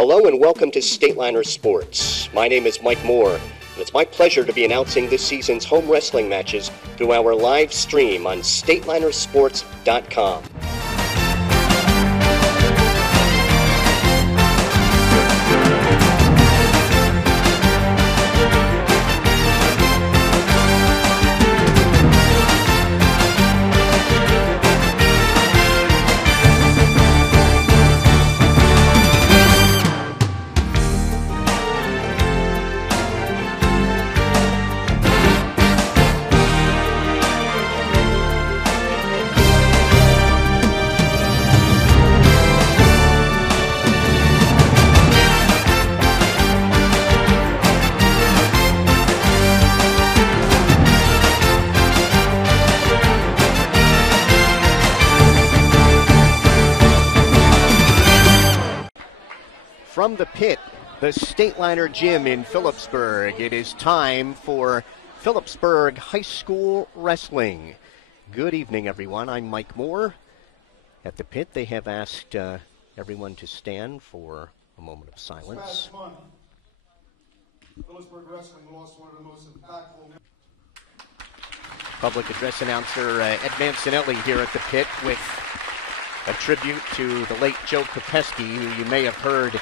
Hello and welcome to Stateliner Sports. My name is Mike Moore, and it's my pleasure to be announcing this season's home wrestling matches through our live stream on StatelinerSports.com. From the pit, the Stateliner Gym in Phillipsburg, it is time for Phillipsburg High School Wrestling. Good evening, everyone. I'm Mike Moore. At the pit, they have asked everyone to stand for a moment of silence. Phillipsburg Wrestling lost one of the most impactful. Public address announcer Ed Mancinelli here at the pit with a tribute to the late Joe Kopesky, who you may have heard.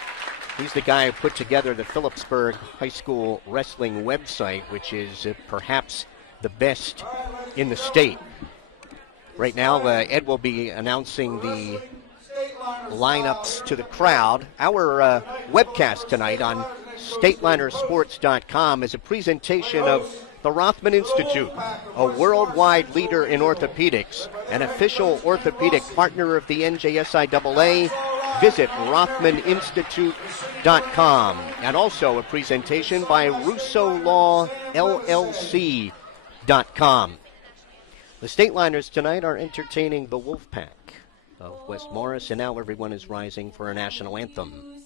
He's the guy who put together the Phillipsburg High School Wrestling website, which is perhaps the best in the state. Right now, Ed will be announcing the lineups to the crowd. Our webcast tonight on StatelinerSports.com is a presentation of the Rothman Institute, a worldwide leader in orthopedics, an official orthopedic partner of the NJSIAA. Visit RothmanInstitute.com, and also a presentation by RussoLawLLC.com. The Stateliners tonight are entertaining the Wolfpack of West Morris, and now everyone is rising for a national anthem.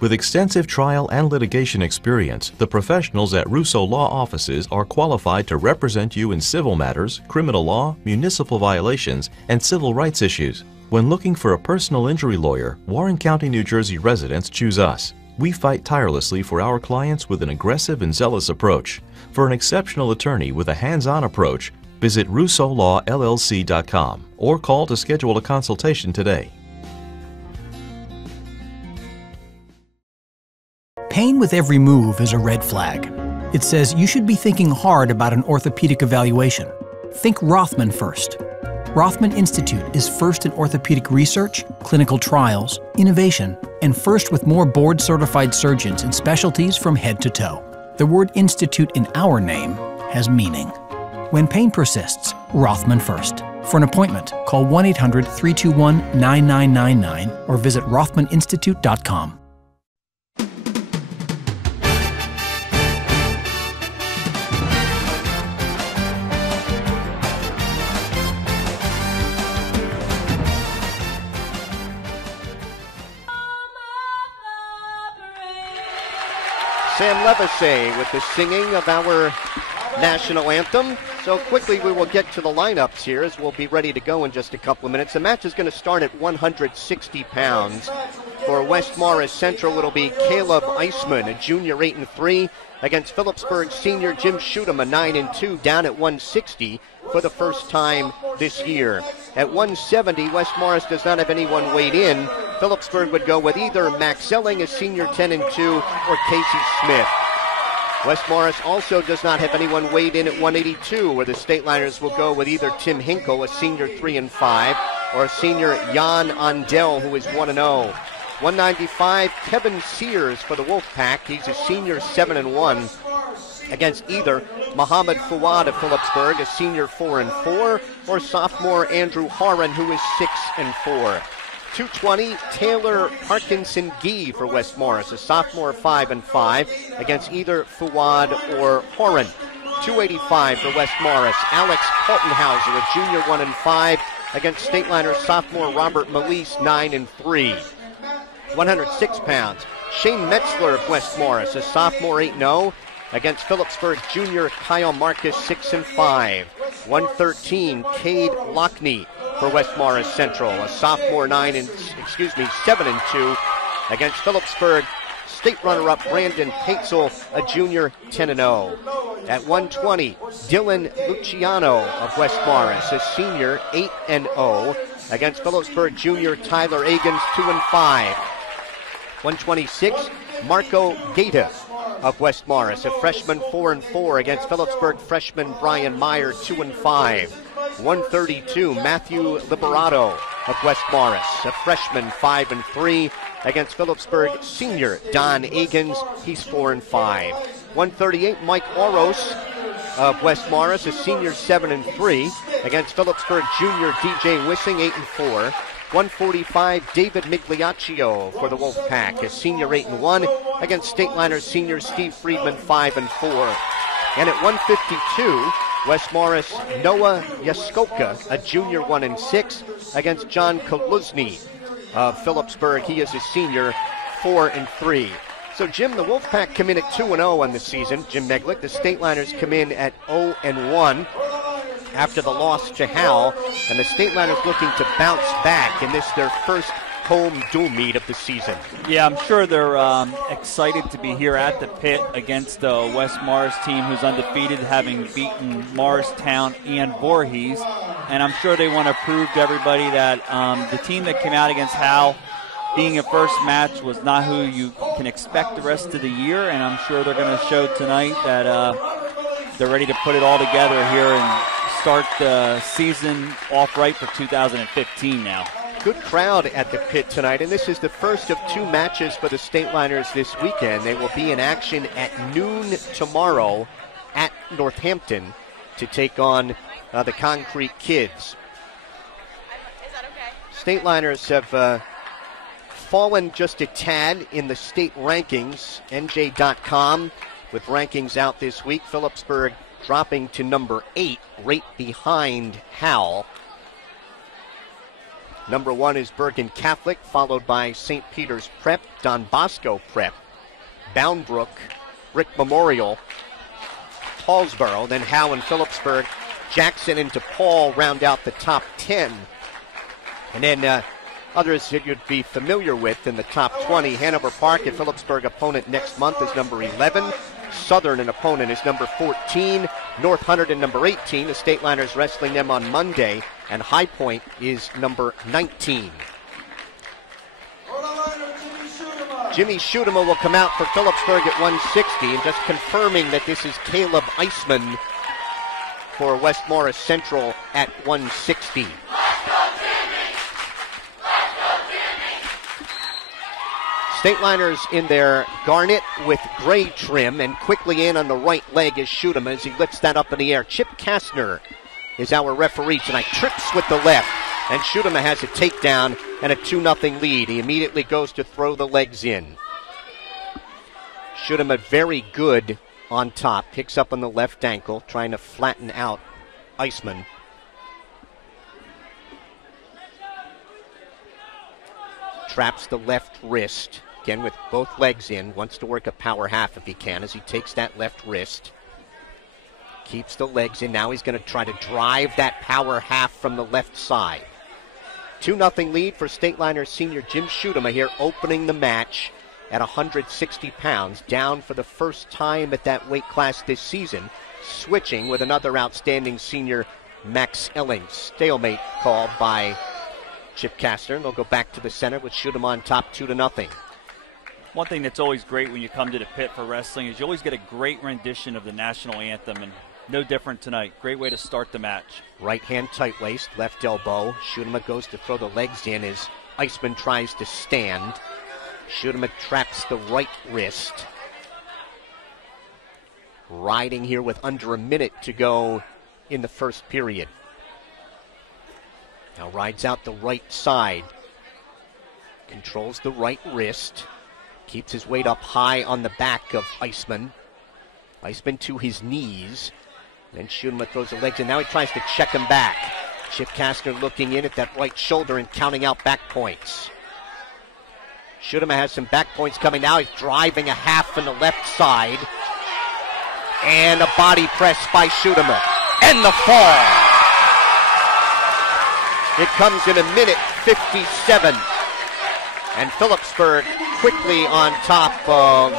With extensive trial and litigation experience, the professionals at Russo Law offices are qualified to represent you in civil matters, criminal law, municipal violations, and civil rights issues. When looking for a personal injury lawyer, Warren County, New Jersey residents choose us. We fight tirelessly for our clients with an aggressive and zealous approach. For an exceptional attorney with a hands-on approach, visit RussoLawLLC.com or call to schedule a consultation today. Pain with every move is a red flag. It says you should be thinking hard about an orthopedic evaluation. Think Rothman first. Rothman Institute is first in orthopedic research, clinical trials, innovation, and first with more board-certified surgeons and specialties from head to toe. The word institute in our name has meaning. When pain persists, Rothman first. For an appointment, call 1-800-321-9999 or visit RothmanInstitute.com. Sam Levesey with the singing of our national anthem. So quickly we will get to the lineups here as we'll be ready to go in just a couple of minutes. The match is going to start at 160 pounds. For West Morris Central, it'll be Caleb Eisman, a junior 8-3, against Phillipsburg senior Jim Shootem, a 9-2, down at 160 for the first time this year. At 170, West Morris does not have anyone weighed in. Phillipsburg would go with either Max Selling, a senior 10-2, or Casey Smith. West Morris also does not have anyone weighed in at 182, where the Stateliners will go with either Tim Hinkle, a senior 3-5, or a senior Jan Andel, who is 1-0. 195, Kevin Sears for the Wolfpack. He's a senior 7-1, against either Muhammad Fawad of Phillipsburg, a senior 4-4, or sophomore Andrew Horan, who is 6-4. 220, Taylor Parkinson-Gee for West Morris, a sophomore 5-5, against either Fawad or Horan. 285 for West Morris, Alex Kaltenhauser, a junior 1-5, against Stateliner sophomore Robert Melise, 9-3. 106 pounds, Shane Metzler of West Morris, a sophomore 8-0, against Phillipsburg junior Kyle Marcus, 6-5. 113, Cade Lockney, for West Morris Central. A sophomore 7-2 against Phillipsburg. State runner-up Brandon Patzel, a junior, 10-0. At 120, Dylan Luciano of West Morris, a senior, 8-0 against Phillipsburg junior Tyler Agins, 2-5. 126, Marco Gaeta of West Morris, a freshman, 4-4 against Phillipsburg freshman Brian Meyer, 2-5. 132, Matthew Liberato of West Morris, a freshman, 5-3 against Phillipsburg senior Don Agins, he's 4-5. 138, Mike Oros of West Morris, a senior, 7-3 against Phillipsburg junior DJ Wissing, 8-4. 145, David Migliaccio for the Wolfpack, a senior, 8-1 against State Liners senior Steve Friedman, 5-4. And at 152, West Morris Noah Yaskoka, a junior, 1-6 against John Kaluzny of Phillipsburg. He is a senior, 4-3. So, Jim, the Wolfpack come in at 2-0 on the season. Jim Meglick, the State Liners come in at 0-1 after the loss to Howell, and the State Liners looking to bounce back in this their first home dual meet of the season. Yeah, I'm sure they're excited to be here at the pit against the West Morris team, who's undefeated, having beaten Morristown and Voorhees. And I'm sure they want to prove to everybody that the team that came out against Howell, being a first match, was not who you can expect the rest of the year. And I'm sure they're going to show tonight that they're ready to put it all together here and start the season off right for 2015 now. Good crowd at the pit tonight, and this is the first of two matches for the State Liners this weekend. They will be in action at noon tomorrow at Northampton to take on the Concrete Kids. Is that okay? State Liners have fallen just a tad in the state rankings. NJ.com with rankings out this week. Phillipsburg dropping to number 8, right behind Howell. Number 1 is Bergen Catholic, followed by St. Peter's Prep, Don Bosco Prep, Boundbrook, Rick Memorial, Paulsboro, then Howell and Phillipsburg. Jackson and DePaul round out the top 10. And then others that you'd be familiar with in the top 20. Hanover Park, a Phillipsburg opponent next month, is number 11. Southern, an opponent, is number 14. North Hunterdon, number 18. The State Liners wrestling them on Monday. And High Point is number 19. Jimmy Schutema will come out for Phillipsburg at 160. And just confirming that this is Caleb Eisman for West Morris Central at 160. State Liners in their garnet with gray trim, and quickly in on the right leg is Schutema as he lifts that up in the air. Chip Kastner is our referee tonight. Trips with the left, and Schutema has a takedown and a 2-0 lead. He immediately goes to throw the legs in. Schutema very good on top. Picks up on the left ankle, trying to flatten out Eisman. Traps the left wrist. Again, with both legs in, wants to work a power half if he can as he takes that left wrist. Keeps the legs in. Now he's going to try to drive that power half from the left side. 2-0 lead for State Liners senior Jim Schutema here, opening the match at 160 pounds, down for the first time at that weight class this season, switching with another outstanding senior, Max Ellings. Stalemate called by Chip Kastner. They'll go back to the center with Schutema on top, 2-0. One thing that's always great when you come to the pit for wrestling is you always get a great rendition of the national anthem, and no different tonight. Great way to start the match. Right hand tight waist, left elbow. Schutema goes to throw the legs in as Eisman tries to stand. Schutema traps the right wrist. Riding here with under a minute to go in the first period. Now rides out the right side. Controls the right wrist. Keeps his weight up high on the back of Eisman. Eisman to his knees. Then Schutema throws the legs in. Now he tries to check him back. Chip Kastner looking in at that right shoulder and counting out back points. Schutema has some back points coming now. He's driving a half from the left side. And a body press by Schutema. And the fall. It comes in a minute 57. And Phillipsburg quickly on top of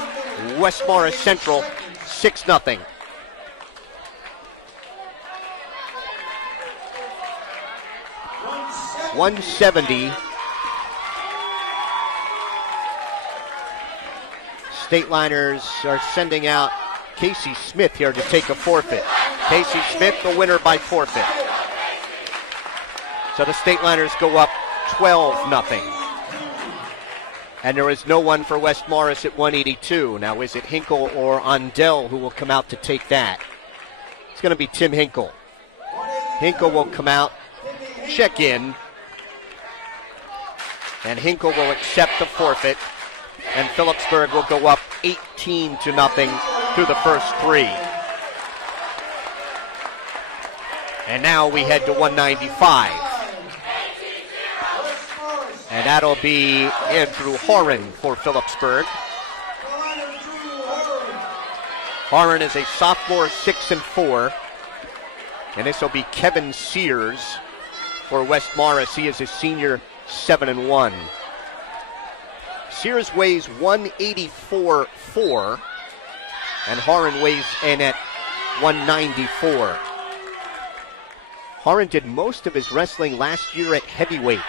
West Morris Central, 6-0. .170. Stateliners are sending out Casey Smith here to take a forfeit. Casey Smith, the winner by forfeit. So the Stateliners go up 12-0. And there is no one for West Morris at 182. Now, is it Hinkle or Ondell who will come out to take that? It's going to be Tim Hinkle. Hinkle will come out, check in, and Hinkle will accept the forfeit. And Phillipsburg will go up 18-0 through the first three. And now we head to 195. And that'll be Andrew Horan for Phillipsburg. Horan is a sophomore, 6-4. And this will be Kevin Sears for West Morris. He is a senior, 7-1. Sears weighs 184.4, and Horan weighs in at 194. Horan did most of his wrestling last year at heavyweight.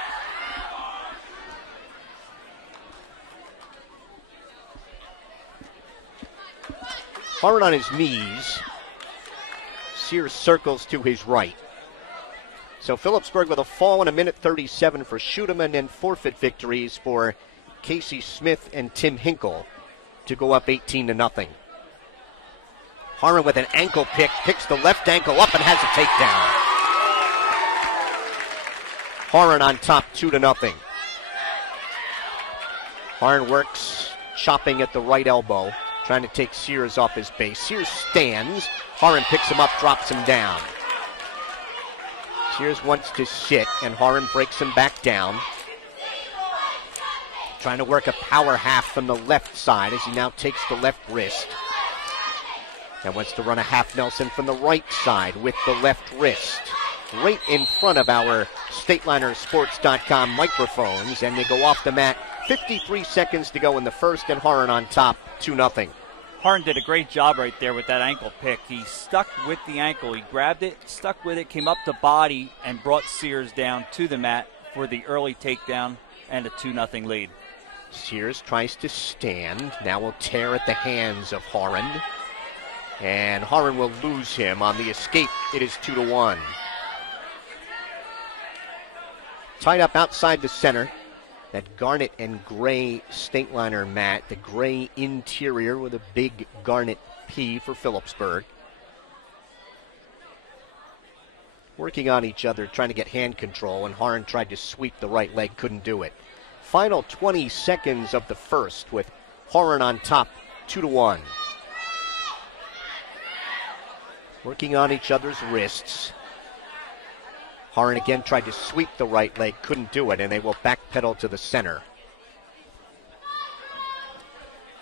Horan on his knees. Sears circles to his right. So Phillipsburg with a fall in a minute 37 for Schudeman, and forfeit victories for Casey Smith and Tim Hinkle to go up 18-0. Horan with an ankle pick, picks the left ankle up and has a takedown. Horan on top 2-0. Horan works, chopping at the right elbow, trying to take Sears off his base. Sears stands, Horan picks him up, drops him down. Sears wants to sit, and Horan breaks him back down. Trying to work a power half from the left side as he now takes the left wrist. And wants to run a half Nelson from the right side with the left wrist. Right in front of our StatelinerSports.com microphones. And they go off the mat. 53 seconds to go in the first, and Horan on top, 2-0. Horan did a great job right there with that ankle pick. He stuck with the ankle. He grabbed it, stuck with it, came up the body, and brought Sears down to the mat for the early takedown and a 2-0 lead. Sears tries to stand. Now will tear at the hands of Horan. And Horan will lose him on the escape. It is 2-1. Tied up outside the center. That garnet and gray Stateliner mat. The gray interior with a big garnet P for Phillipsburg. Working on each other, trying to get hand control, and Horan tried to sweep the right leg, couldn't do it. Final 20 seconds of the first with Horan on top, 2-1. Working on each other's wrists. Horan again tried to sweep the right leg, couldn't do it, and they will backpedal to the center.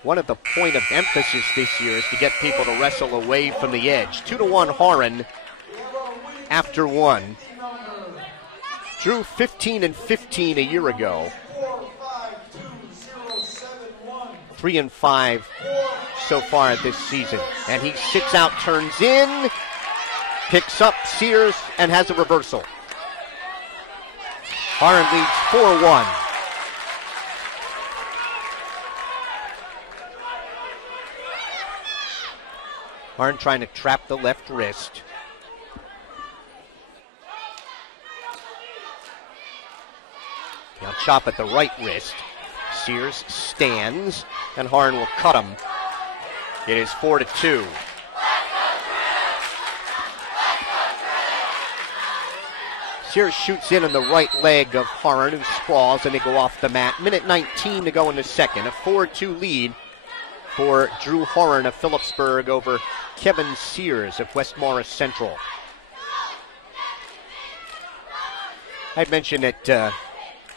One of the point of emphasis this year is to get people to wrestle away from the edge. 2-1 Horan after one. Drew 15-15 a year ago. 3-5 so far this season. And he sits out, turns in, picks up Sears, and has a reversal. Horan leads 4-1. Horan trying to trap the left wrist. Now chop at the right wrist. Sears stands, and Horan will cut him. It is 4-2. Sears shoots in on the right leg of Horan, who sprawls, and they go off the mat. Minute 19 to go in the second. A 4-2 lead for Drew Horan of Phillipsburg over Kevin Sears of West Morris Central. I'd mentioned that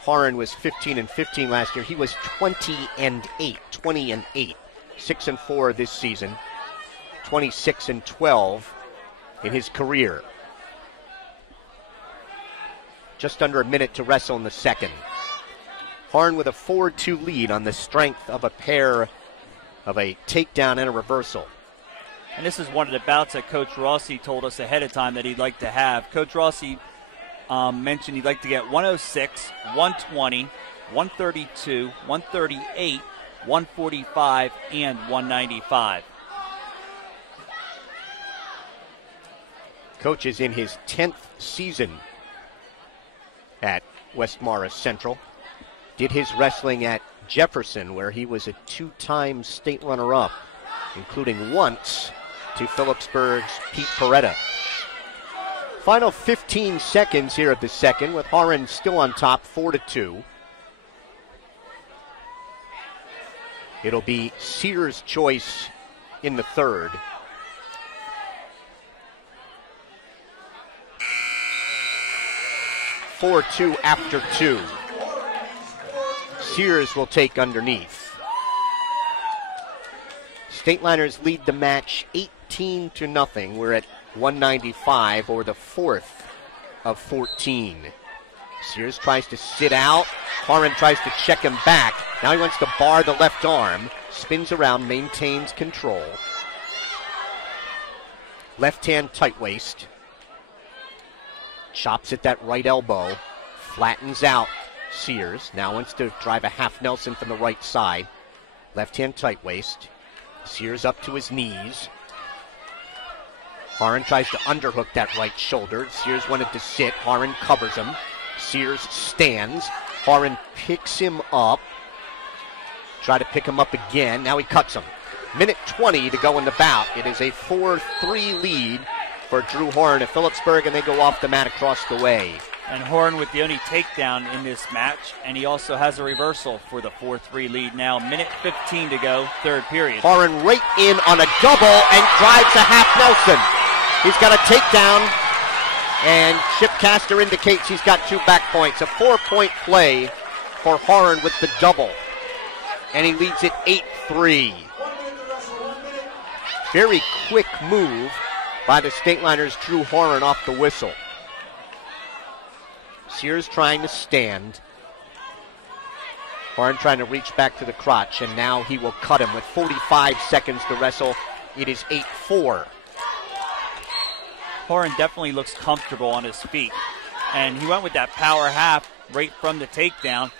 Horan was 15-15 last year. He was 20-8. 6-4 this season. 26-12 in his career. Just under a minute to wrestle in the second. Harn with a 4-2 lead on the strength of a pair of a takedown and a reversal. And this is one of the bouts that Coach Rossi told us ahead of time that he'd like to have. Coach Rossi mentioned he'd like to get 106, 120, 132, 138, 145, and 195. Coach is in his 10th season at West Morris Central. Did his wrestling at Jefferson, where he was a 2-time state runner-up, including once to Phillipsburg's Pete Peretta. Final 15 seconds here of the second, with Harn still on top, 4-2. It'll be Sears' choice in the third. (4-2) after 2. Sears will take underneath. Stateliners lead the match 18-0. We're at 195, or the fourth of 14. Sears tries to sit out. Harn tries to check him back. Now he wants to bar the left arm. Spins around, maintains control. Left hand tight waist. Chops at that right elbow. Flattens out Sears. Now wants to drive a half Nelson from the right side. Left hand tight waist. Sears up to his knees. Harn tries to underhook that right shoulder. Sears wanted to sit. Harn covers him. Sears stands. Harn picks him up. Try to pick him up again. Now he cuts him. Minute 20 to go in the bout. It is a 4-3 lead for Drew Harn of Phillipsburg, and they go off the mat across the way. And Harn with the only takedown in this match, and he also has a reversal for the 4-3 lead now. Minute 15 to go, third period. Harn right in on a double and drives a half Nelson. He's got a takedown, and Chip Castor indicates he's got 2 back points. A 4-point play for Harn with the double, and he leads it 8-3. Very quick move by the Stateliners' Drew Harn off the whistle. Sears trying to stand. Harn trying to reach back to the crotch, and now he will cut him with 45 seconds to wrestle. It is 8-4. Harn definitely looks comfortable on his feet, and he went with that power half right from the takedown.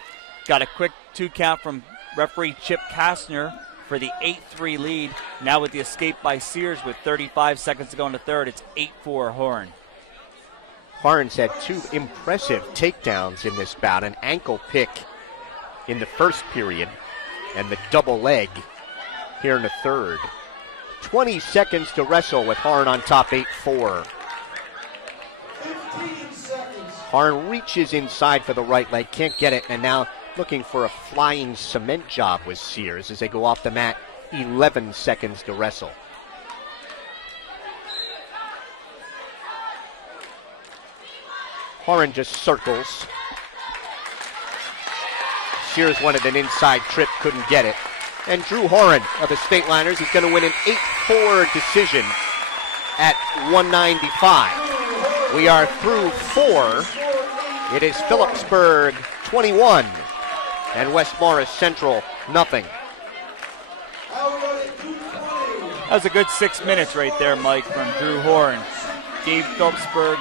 Got a quick 2 count from referee Chip Kastner for the 8-3 lead. Now with the escape by Sears with 35 seconds to go in the third, it's 8-4 Harn. Harn's had 2 impressive takedowns in this bout, an ankle pick in the first period and the double leg here in the third. 20 seconds to wrestle with Harn on top, 8-4. Harn reaches inside for the right leg, can't get it, and now looking for a flying cement job with Sears as they go off the mat. 11 seconds to wrestle. Harn just circles. Sears wanted an inside trip, couldn't get it. And Drew Harn of the Stateliners is going to win an 8-4 decision at 195. We are through 4. It is Phillipsburg 21 and West Morris Central nothing. That was a good 6 minutes right there, Mike, from Drew Harn. Gave Phillipsburg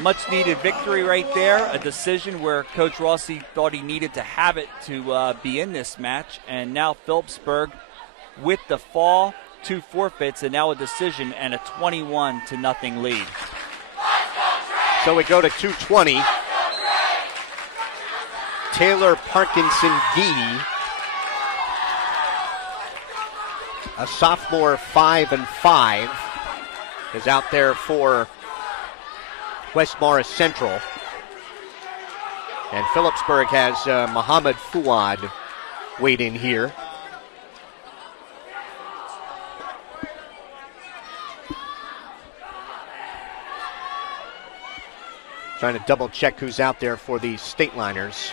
much needed victory right there, a decision where Coach Rossi thought he needed to have it to be in this match, and now Phillipsburg with the fall, 2 forfeits, and now a decision and a 21-0 lead. So we go to 2:20. Taylor Parkinson Gee, a sophomore, 5-5, is out there for West Morris Central. And Phillipsburg has Muhammad Fuad weighed in here. Trying to double check who's out there for the Stateliners.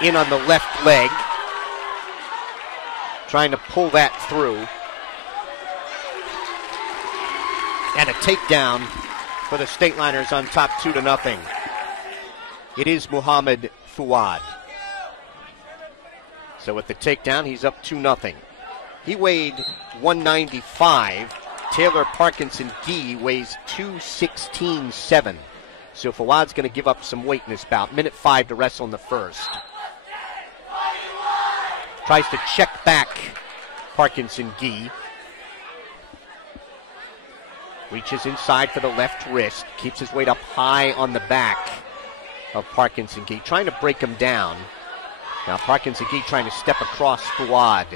In on the left leg. Trying to pull that through. And a takedown for the State Liners on top 2-0. It is Muhammad Fuad. So with the takedown, he's up 2-0. He weighed 195. Taylor Parkinson-Gee weighs 216.7. So Fuad's going to give up some weight in this bout. Minute 5 to wrestle in the first. Tries to check back Parkinson-Gee. Reaches inside for the left wrist. Keeps his weight up high on the back of Parkinson-Gee. Trying to break him down. Now Parkinson-Gee trying to step across Fuad.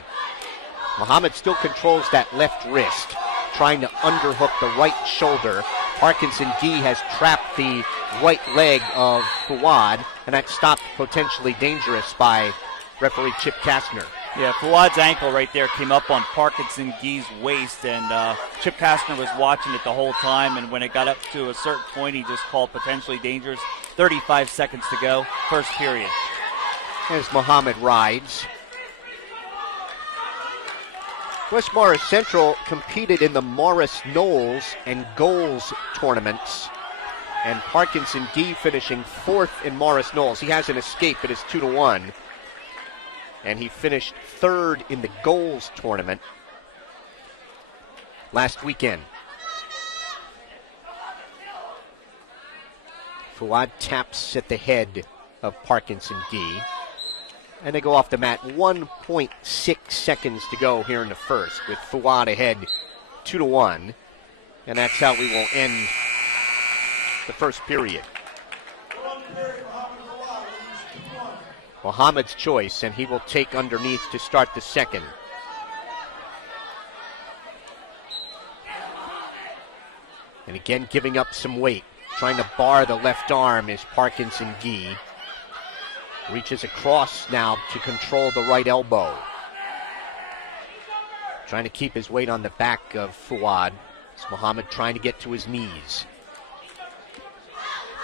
Muhammad still controls that left wrist. Trying to underhook the right shoulder. Parkinson-Gee has trapped the right leg of Fuad, and that stopped potentially dangerous by referee Chip Kastner. Yeah, Fuad's ankle right there came up on Parkinson-Gee's waist, and Chip Kastner was watching it the whole time, and when it got up to a certain point, he just called potentially dangerous. 35 seconds to go, first period. As Muhammad rides. West Morris Central competed in the Morris Knolls and Goals tournaments, and Parkinson-Gee finishing 4th in Morris Knolls. He has an escape, it is 2-1. And he finished 3rd in the Goals tournament last weekend. Fuad taps at the head of Parkinson-Gee. And they go off the mat. 1.6 seconds to go here in the first, with Fuad ahead 2-1. And that's how we will end the first period. Muhammad's choice, and he will take underneath to start the second. And again, giving up some weight. Trying to bar the left arm is Parkinson-Gee. Reaches across now to control the right elbow. Trying to keep his weight on the back of Fuad. It's Muhammad trying to get to his knees.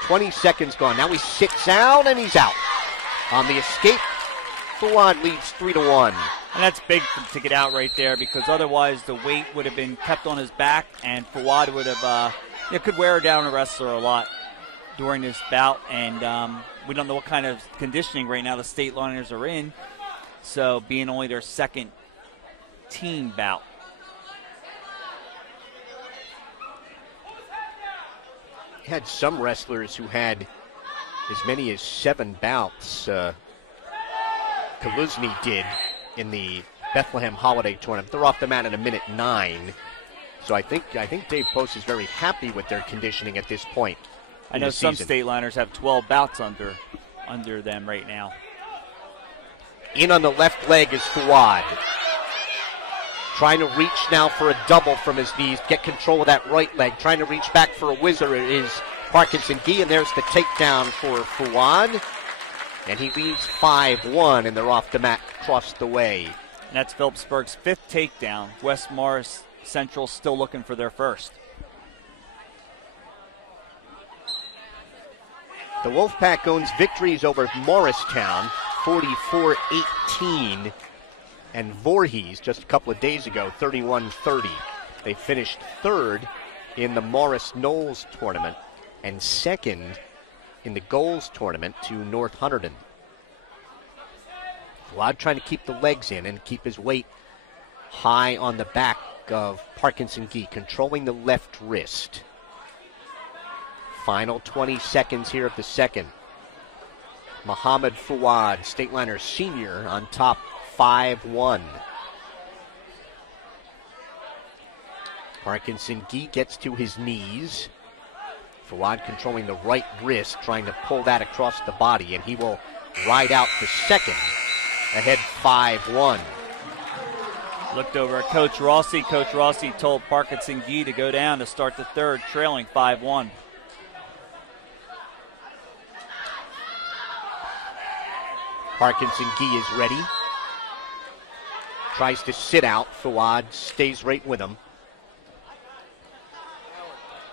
20 seconds gone. Now he sits down and he's out. On the escape, Fuad leads 3-1. And that's big to get out right there, because otherwise the weight would have been kept on his back, and Fuad would have, it could wear down a wrestler a lot during this bout. And we don't know what kind of conditioning right now the State Liners are in, so being only their second team bout. Had some wrestlers who had as many as 7 bouts. Kaluzny did in the Bethlehem Holiday Tournament. They're off the mat in a minute 9. So I think Dave Post is very happy with their conditioning at this point. I know some State Liners have 12 bouts under them right now. In on the left leg is Fuad. Trying to reach now for a double from his knees, get control of that right leg. Trying to reach back for a whizzer is Parkinson-Gee, and there's the takedown for Fuad. And he leads 5-1, and they're off the mat across the way. And that's Phillipsburg's 5th takedown. West Morris Central still looking for their first. The Wolfpack owns victories over Morristown, 44-18. And Voorhees, just a couple of days ago, 31-30. They finished 3rd in the Morris Knolls tournament and 2nd in the Goals tournament to North Hunterdon. Fuad trying to keep the legs in and keep his weight high on the back of Parkinson-Gee, controlling the left wrist. Final 20 seconds here of the second. Muhammad Fuad, State Liner Senior, on top 5-1. Parkinson-Gee gets to his knees. Fuad controlling the right wrist, trying to pull that across the body, and he will ride out the second, ahead 5-1. Looked over at Coach Rossi. Coach Rossi told Parkinson-Gee to go down to start the third, trailing 5-1. Parkinson-Gee is ready. Tries to sit out. Fuad stays right with him.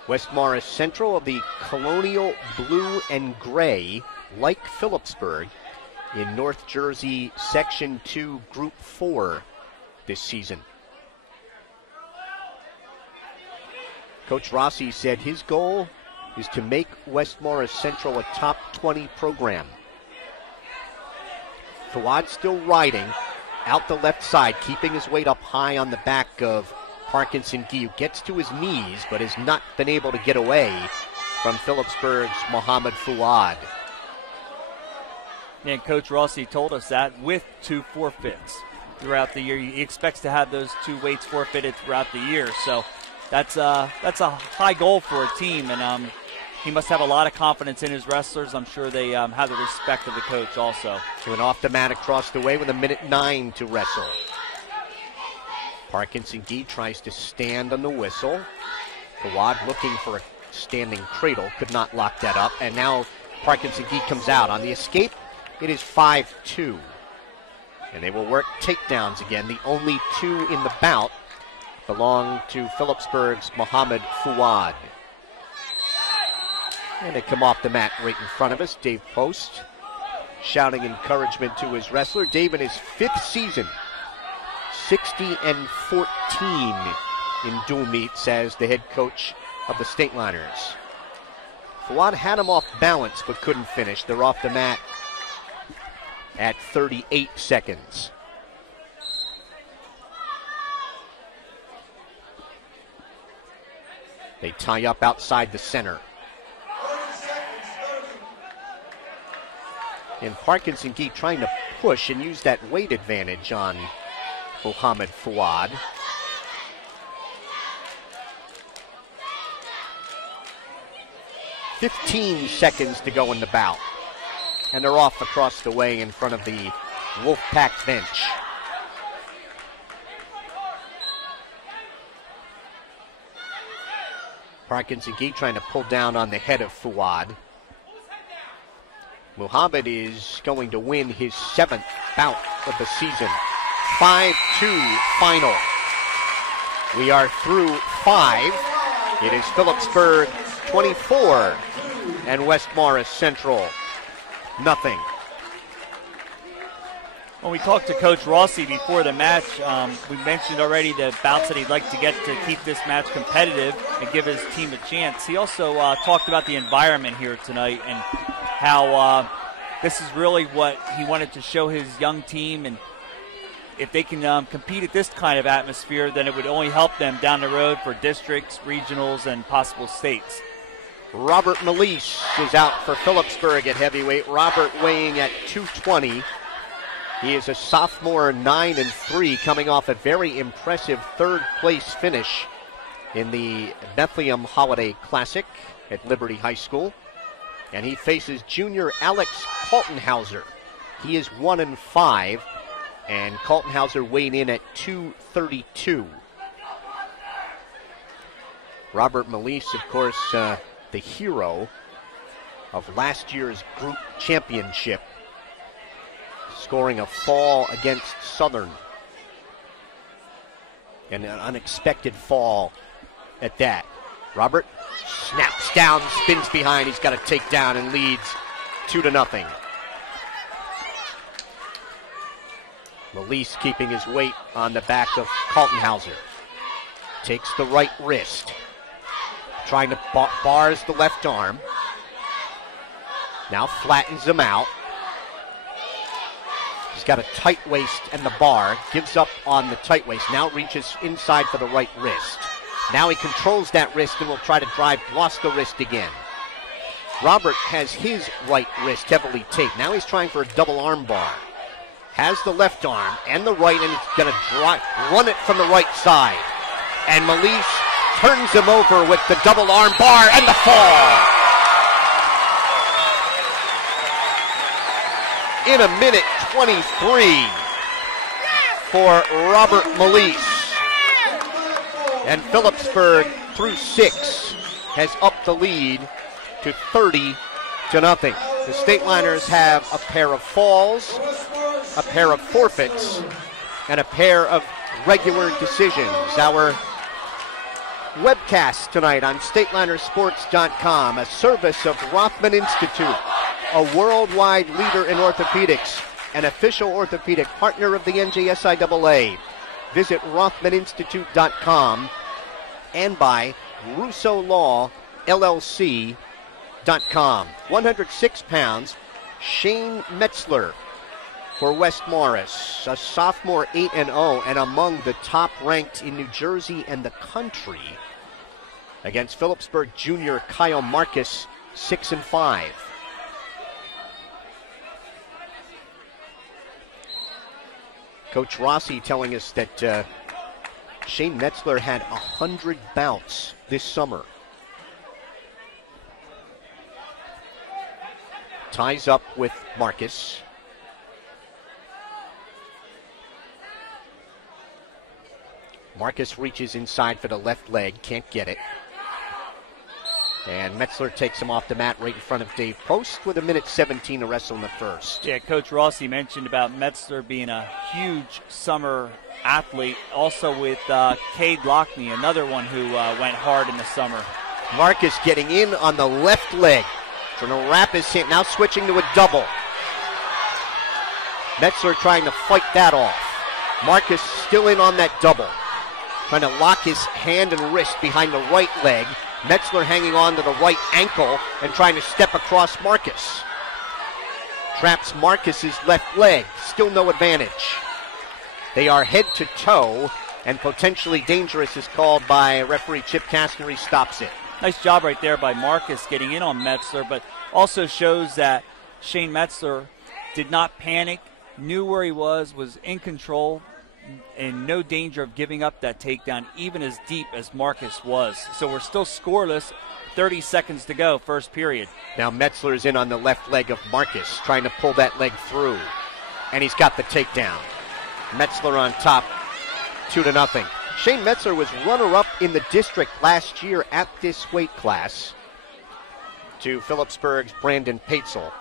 West Morris Central of the Colonial Blue and Gray, like Phillipsburg, in North Jersey Section 2, Group 4 this season. Coach Rossi said his goal is to make West Morris Central a top 20 program. Fawad still riding out the left side, keeping his weight up high on the back of Parkinson Gee, who gets to his knees but has not been able to get away from Phillipsburg's Mohammed Fawad. And Coach Rossi told us that with 2 forfeits throughout the year. He expects to have those 2 weights forfeited throughout the year. So that's a high goal for a team, and he must have a lot of confidence in his wrestlers. I'm sure they have the respect of the coach also. To an off the mat across the way with 1:09 to wrestle. Parkinson Gee tries to stand on the whistle. Fawad looking for a standing cradle, could not lock that up, and now Parkinson Gee comes out. On the escape, it is 5-2. And they will work takedowns again. The only 2 in the bout belong to Phillipsburg's Mohammed Fawad. And they come off the mat right in front of us. Dave Post shouting encouragement to his wrestler. Dave in his 5th season, 60-14 in dual meets as the head coach of the Stateliners. Fawad had him off balance but couldn't finish. They're off the mat at 38 seconds. They tie up outside the center. And Parkinson Gee trying to push and use that weight advantage on Mohammed Fawad. "15 seconds to go in the bout. And they're off across the way in front of the Wolfpack bench. Parkinson Gee trying to pull down on the head of Fawad. Muhammad is going to win his 7th bout of the season. 5-2 final. We are through 5. It is Phillipsburg 24 and West Morris Central nothing. When we talked to Coach Rossi before the match, we mentioned already the bouts that he'd like to get to keep this match competitive and give his team a chance. He also talked about the environment here tonight and how this is really what he wanted to show his young team, and if they can compete at this kind of atmosphere, then it would only help them down the road for districts, regionals, and possible states. Robert Melise is out for Phillipsburg at heavyweight. Robert weighing at 220. He is a sophomore, 9-3, coming off a very impressive 3rd place finish in the Bethlehem Holiday Classic at Liberty High School. And he faces junior Alex Kaltenhauser. He is 1-5, and Kaltenhauser weighed in at 232. Robert Melise, of course, the hero of last year's group championship, scoring a fall against Southern. And an unexpected fall at that. Robert snaps down, spins behind. He's got a takedown and leads 2-0. Melise keeping his weight on the back of Kaltenhauser. Takes the right wrist. Trying to bars the left arm. Now flattens him out. He's got a tight waist and the bar. Gives up on the tight waist. Now reaches inside for the right wrist. Now he controls that wrist and will try to drive, lost the wrist again. Robert has his right wrist heavily taped. Now he's trying for a double arm bar. Has the left arm and the right, and he's going to run it from the right side. And Melise turns him over with the double arm bar and the fall. In 1:23 for Robert Melise. And Phillipsburg, through 6, has upped the lead to 30-0. The Stateliners have a pair of falls, a pair of forfeits, and a pair of regular decisions. Our webcast tonight on StatelinersSports.com, a service of Rothman Institute, a worldwide leader in orthopedics, an official orthopedic partner of the NJSIAA. Visit RothmanInstitute.com, and by Russo Law LLC.com. 106 pounds, Shane Metzler for West Morris, a sophomore 8-0 and among the top ranked in New Jersey and the country, against Phillipsburg junior Kyle Marcus, 6-5. Coach Rossi telling us that Shane Metzler had 100 bouts this summer. Ties up with Marcus. Marcus reaches inside for the left leg, can't get it. And Metzler takes him off the mat right in front of Dave Post with 1:17 to wrestle in the first. Yeah, Coach Rossi mentioned about Metzler being a huge summer athlete. Also with Cade Lockney, another one who went hard in the summer. Marcus getting in on the left leg. Trying to wrap his hand, now switching to a double. Metzler trying to fight that off. Marcus still in on that double. Trying to lock his hand and wrist behind the right leg. Metzler hanging on to the right ankle and trying to step across Marcus. Traps Marcus's left leg. Still no advantage. They are head to toe, and potentially dangerous is called by referee Chip Kastner. He stops it. Nice job right there by Marcus getting in on Metzler, but also shows that Shane Metzler did not panic, knew where he was in control, in no danger of giving up that takedown, even as deep as Marcus was. So we're still scoreless, 30 seconds to go, first period. Now Metzler is in on the left leg of Marcus, trying to pull that leg through, and he's got the takedown. Metzler on top, 2-0. Shane Metzler was runner-up in the district last year at this weight class to Phillipsburg's Brandon Paetzel.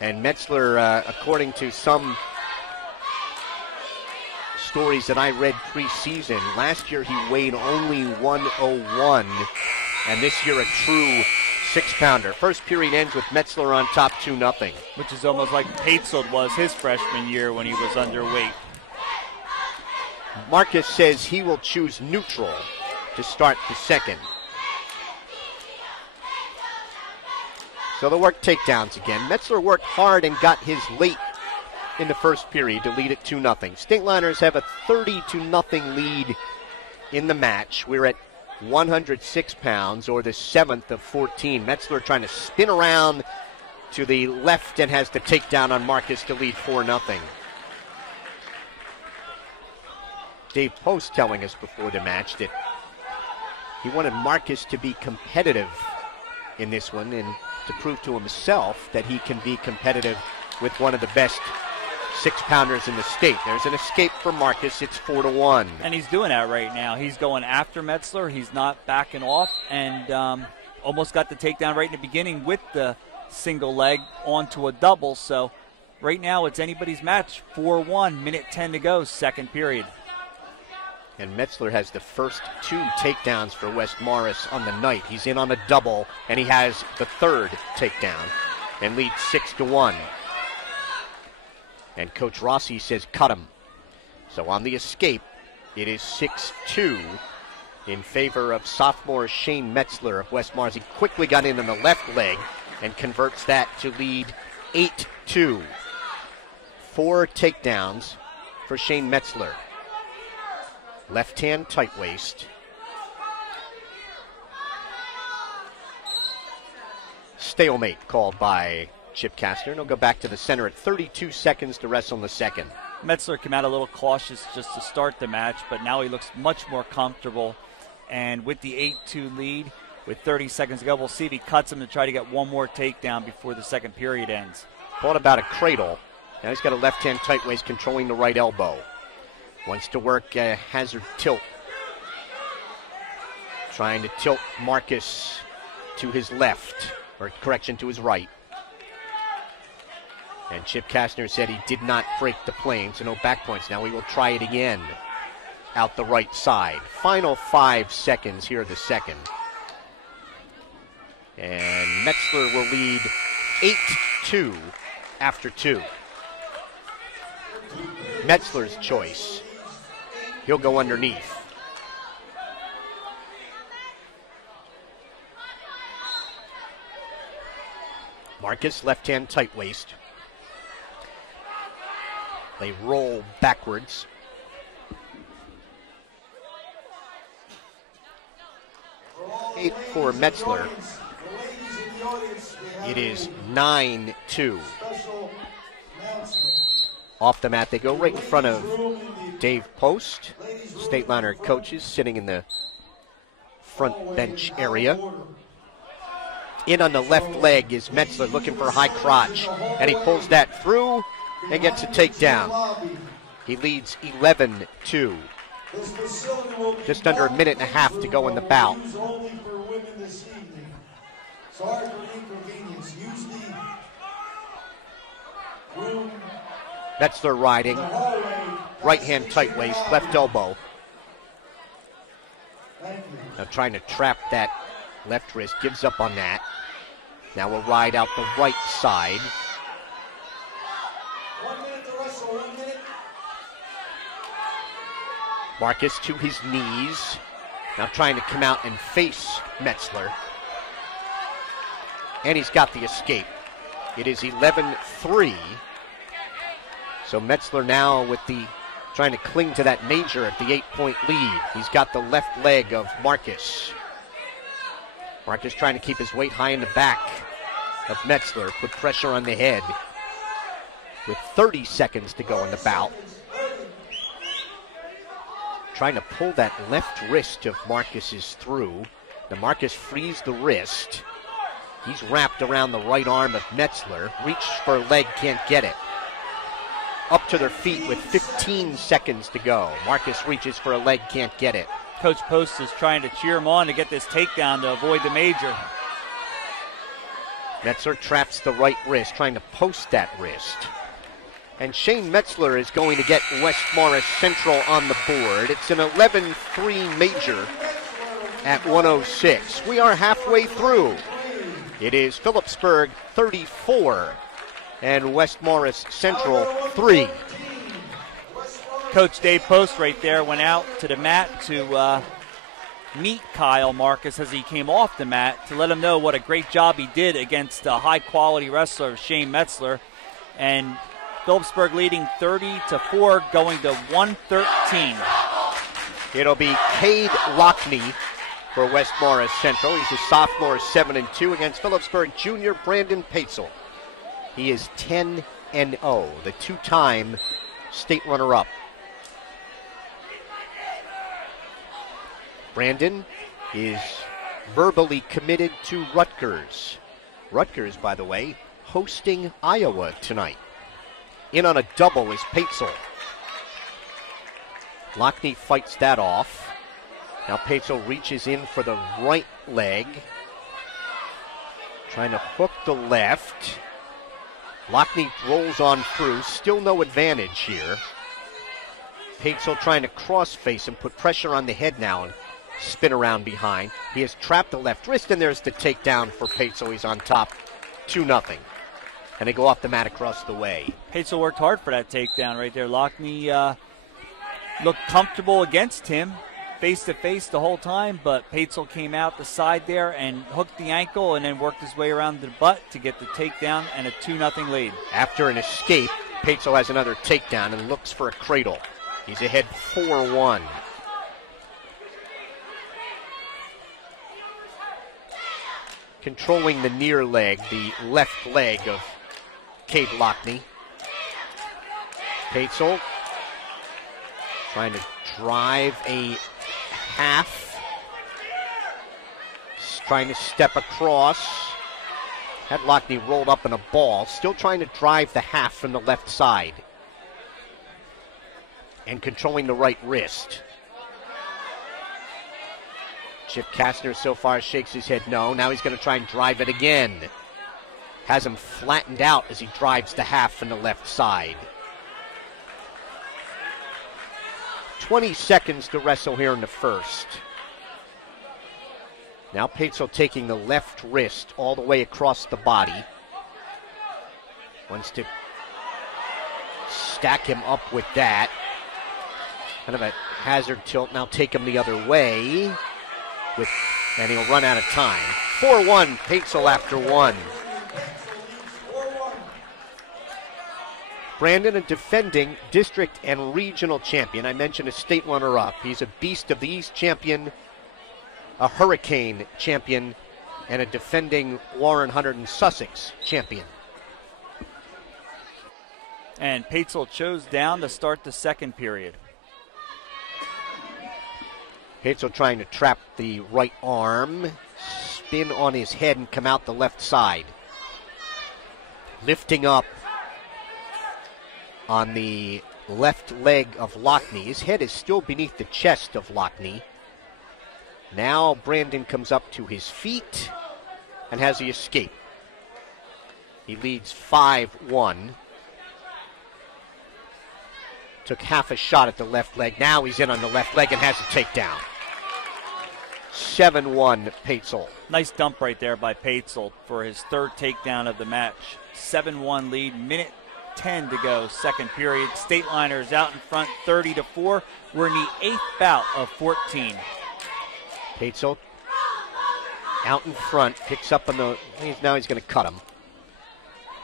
And Metzler, according to some stories that I read pre-season, last year he weighed only 101, and this year a true 6-pounder. First period ends with Metzler on top, 2-0. Which is almost like Paetzel was his freshman year when he was underweight. Marcus says he will choose neutral to start the second. So they'll work takedowns again. Metzler worked hard and got his late in the first period to lead at 2-0. State Liners have a 30-0 lead in the match. We're at 106 pounds, or the 7th of 14. Metzler trying to spin around to the left and has the takedown on Marcus to lead 4-0. Dave Post telling us before the match that he wanted Marcus to be competitive in this one and to prove to himself that he can be competitive with one of the best 6-pounders in the state. There's an escape for Marcus. It's 4-1. And he's doing that right now. He's going after Metzler. He's not backing off, and almost got the takedown right in the beginning with the single leg onto a double. So right now it's anybody's match. 4-1, 1:10 to go, second period. And Metzler has the first 2 takedowns for West Morris on the night. He's in on a double, and he has the 3rd takedown and leads 6-1. And Coach Rossi says cut him. So on the escape, it is 6-2 in favor of sophomore Shane Metzler of West Morris. He quickly got in on the left leg and converts that to lead 8-2. 4 takedowns for Shane Metzler. Left hand tight waist. Stalemate called by Chip Kastner. And he'll go back to the center at 32 seconds to wrestle in the second. Metzler came out a little cautious just to start the match, but now he looks much more comfortable. And with the 8-2 lead, with 30 seconds to go, we'll see if he cuts him to try to get one more takedown before the second period ends. Thought about a cradle. Now he's got a left hand tight waist controlling the right elbow. Wants to work a hazard tilt. Trying to tilt Marcus to his left, or correction, to his right. And Chip Kastner said he did not break the plane, so no back points. Now we will try it again out the right side. Final 5 seconds here of the second. And Metzler will lead 8-2 after 2. Metzler's choice. He'll go underneath. Marcus, left hand tight waist. They roll backwards. Eight for Metzler. It is 9-2. Off the mat they go, right in front of Dave Post. State Liner coaches sitting in the front bench area. In on the left leg is Metzler looking for a high crotch. And he pulls that through and gets a takedown. He leads 11-2. Just under a minute and a half to go in the bout. Sorry for inconvenience. Use the room. Metzler riding. Right hand tight waist, left elbow. Now trying to trap that left wrist. Gives up on that. Now we'll ride out the right side. 1 minute to wrestle, 1 minute. Marcus to his knees. Now trying to come out and face Metzler. And he's got the escape. It is 11-3. So Metzler now with the trying to cling to that major at the 8-point lead. He's got the left leg of Marcus. Marcus trying to keep his weight high in the back of Metzler. Put pressure on the head. With 30 seconds to go in the bout. Trying to pull that left wrist of Marcus's through. Now Marcus frees the wrist. He's wrapped around the right arm of Metzler. Reaches for a leg, can't get it. Up to their feet with 15 seconds to go. Marcus reaches for a leg, can't get it. Coach Post is trying to cheer him on to get this takedown to avoid the major. Metzler traps the right wrist, trying to post that wrist. And Shane Metzler is going to get West Morris Central on the board. It's an 11-3 major at 106. We are halfway through. It is Phillipsburg 34 and West Morris Central 3. Coach Dave Post right there went out to the mat to meet Kyle Marcus as he came off the mat to let him know what a great job he did against a high-quality wrestler, Shane Metzler. And Phillipsburg leading 30-4, going to 113. It'll be Cade Lockney for West Morris Central. He's a sophomore, 7-2 against Phillipsburg junior Brandon Paetzel. He is 10-0, the two-time state runner-up. Brandon is verbally committed to Rutgers. Rutgers, by the way, hosting Iowa tonight. In on a double is Paetzel. Lockney fights that off. Now Paetzel reaches in for the right leg. Trying to hook the left. Lockney rolls on through. Still no advantage here. Paetzel trying to cross-face and put pressure on the head now and spin around behind. He has trapped the left wrist, and there's the takedown for Paetzel. He's on top, 2-0. And they go off the mat across the way. Paetzel worked hard for that takedown right there. Lockney looked comfortable against him, face-to-face the whole time, but Paetzel came out the side there and hooked the ankle and then worked his way around the butt to get the takedown and a 2-0 lead. After an escape, Paetzel has another takedown and looks for a cradle. He's ahead 4-1. Controlling the near leg, the left leg of Cade Lockney. Paetzel trying to drive a half. Trying to step across. Had Lockney rolled up in a ball. Still trying to drive the half from the left side. And controlling the right wrist. Chip Kastner so far shakes his head no. Now he's going to try and drive it again. Has him flattened out as he drives the half from the left side. 20 seconds to wrestle here in the first. Now Paetzel taking the left wrist all the way across the body. Wants to stack him up with that. Kind of a hazard tilt. Now take him the other way. And he'll run out of time. 4-1 Paetzel after one. Brandon, a defending district and regional champion. I mentioned a state runner-up. He's a Beast of the East champion, a Hurricane champion, and a defending Warren Hunter and Sussex champion. And Paetzel chose down to start the second period. Paetzel trying to trap the right arm, spin on his head and come out the left side. Lifting up on the left leg of Lockney. His head is still beneath the chest of Lockney. Now Brandon comes up to his feet and has the escape. He leads 5-1. Took half a shot at the left leg. Now he's in on the left leg and has a takedown. 7-1 Paetzel. Nice dump right there by Paetzel for his third takedown of the match. 7-1 lead, minute 10 to go, second period. State Liners out in front, 30-4. We're in the 8th bout of 14. Paetzel out in front, picks up on the, now he's going to cut him.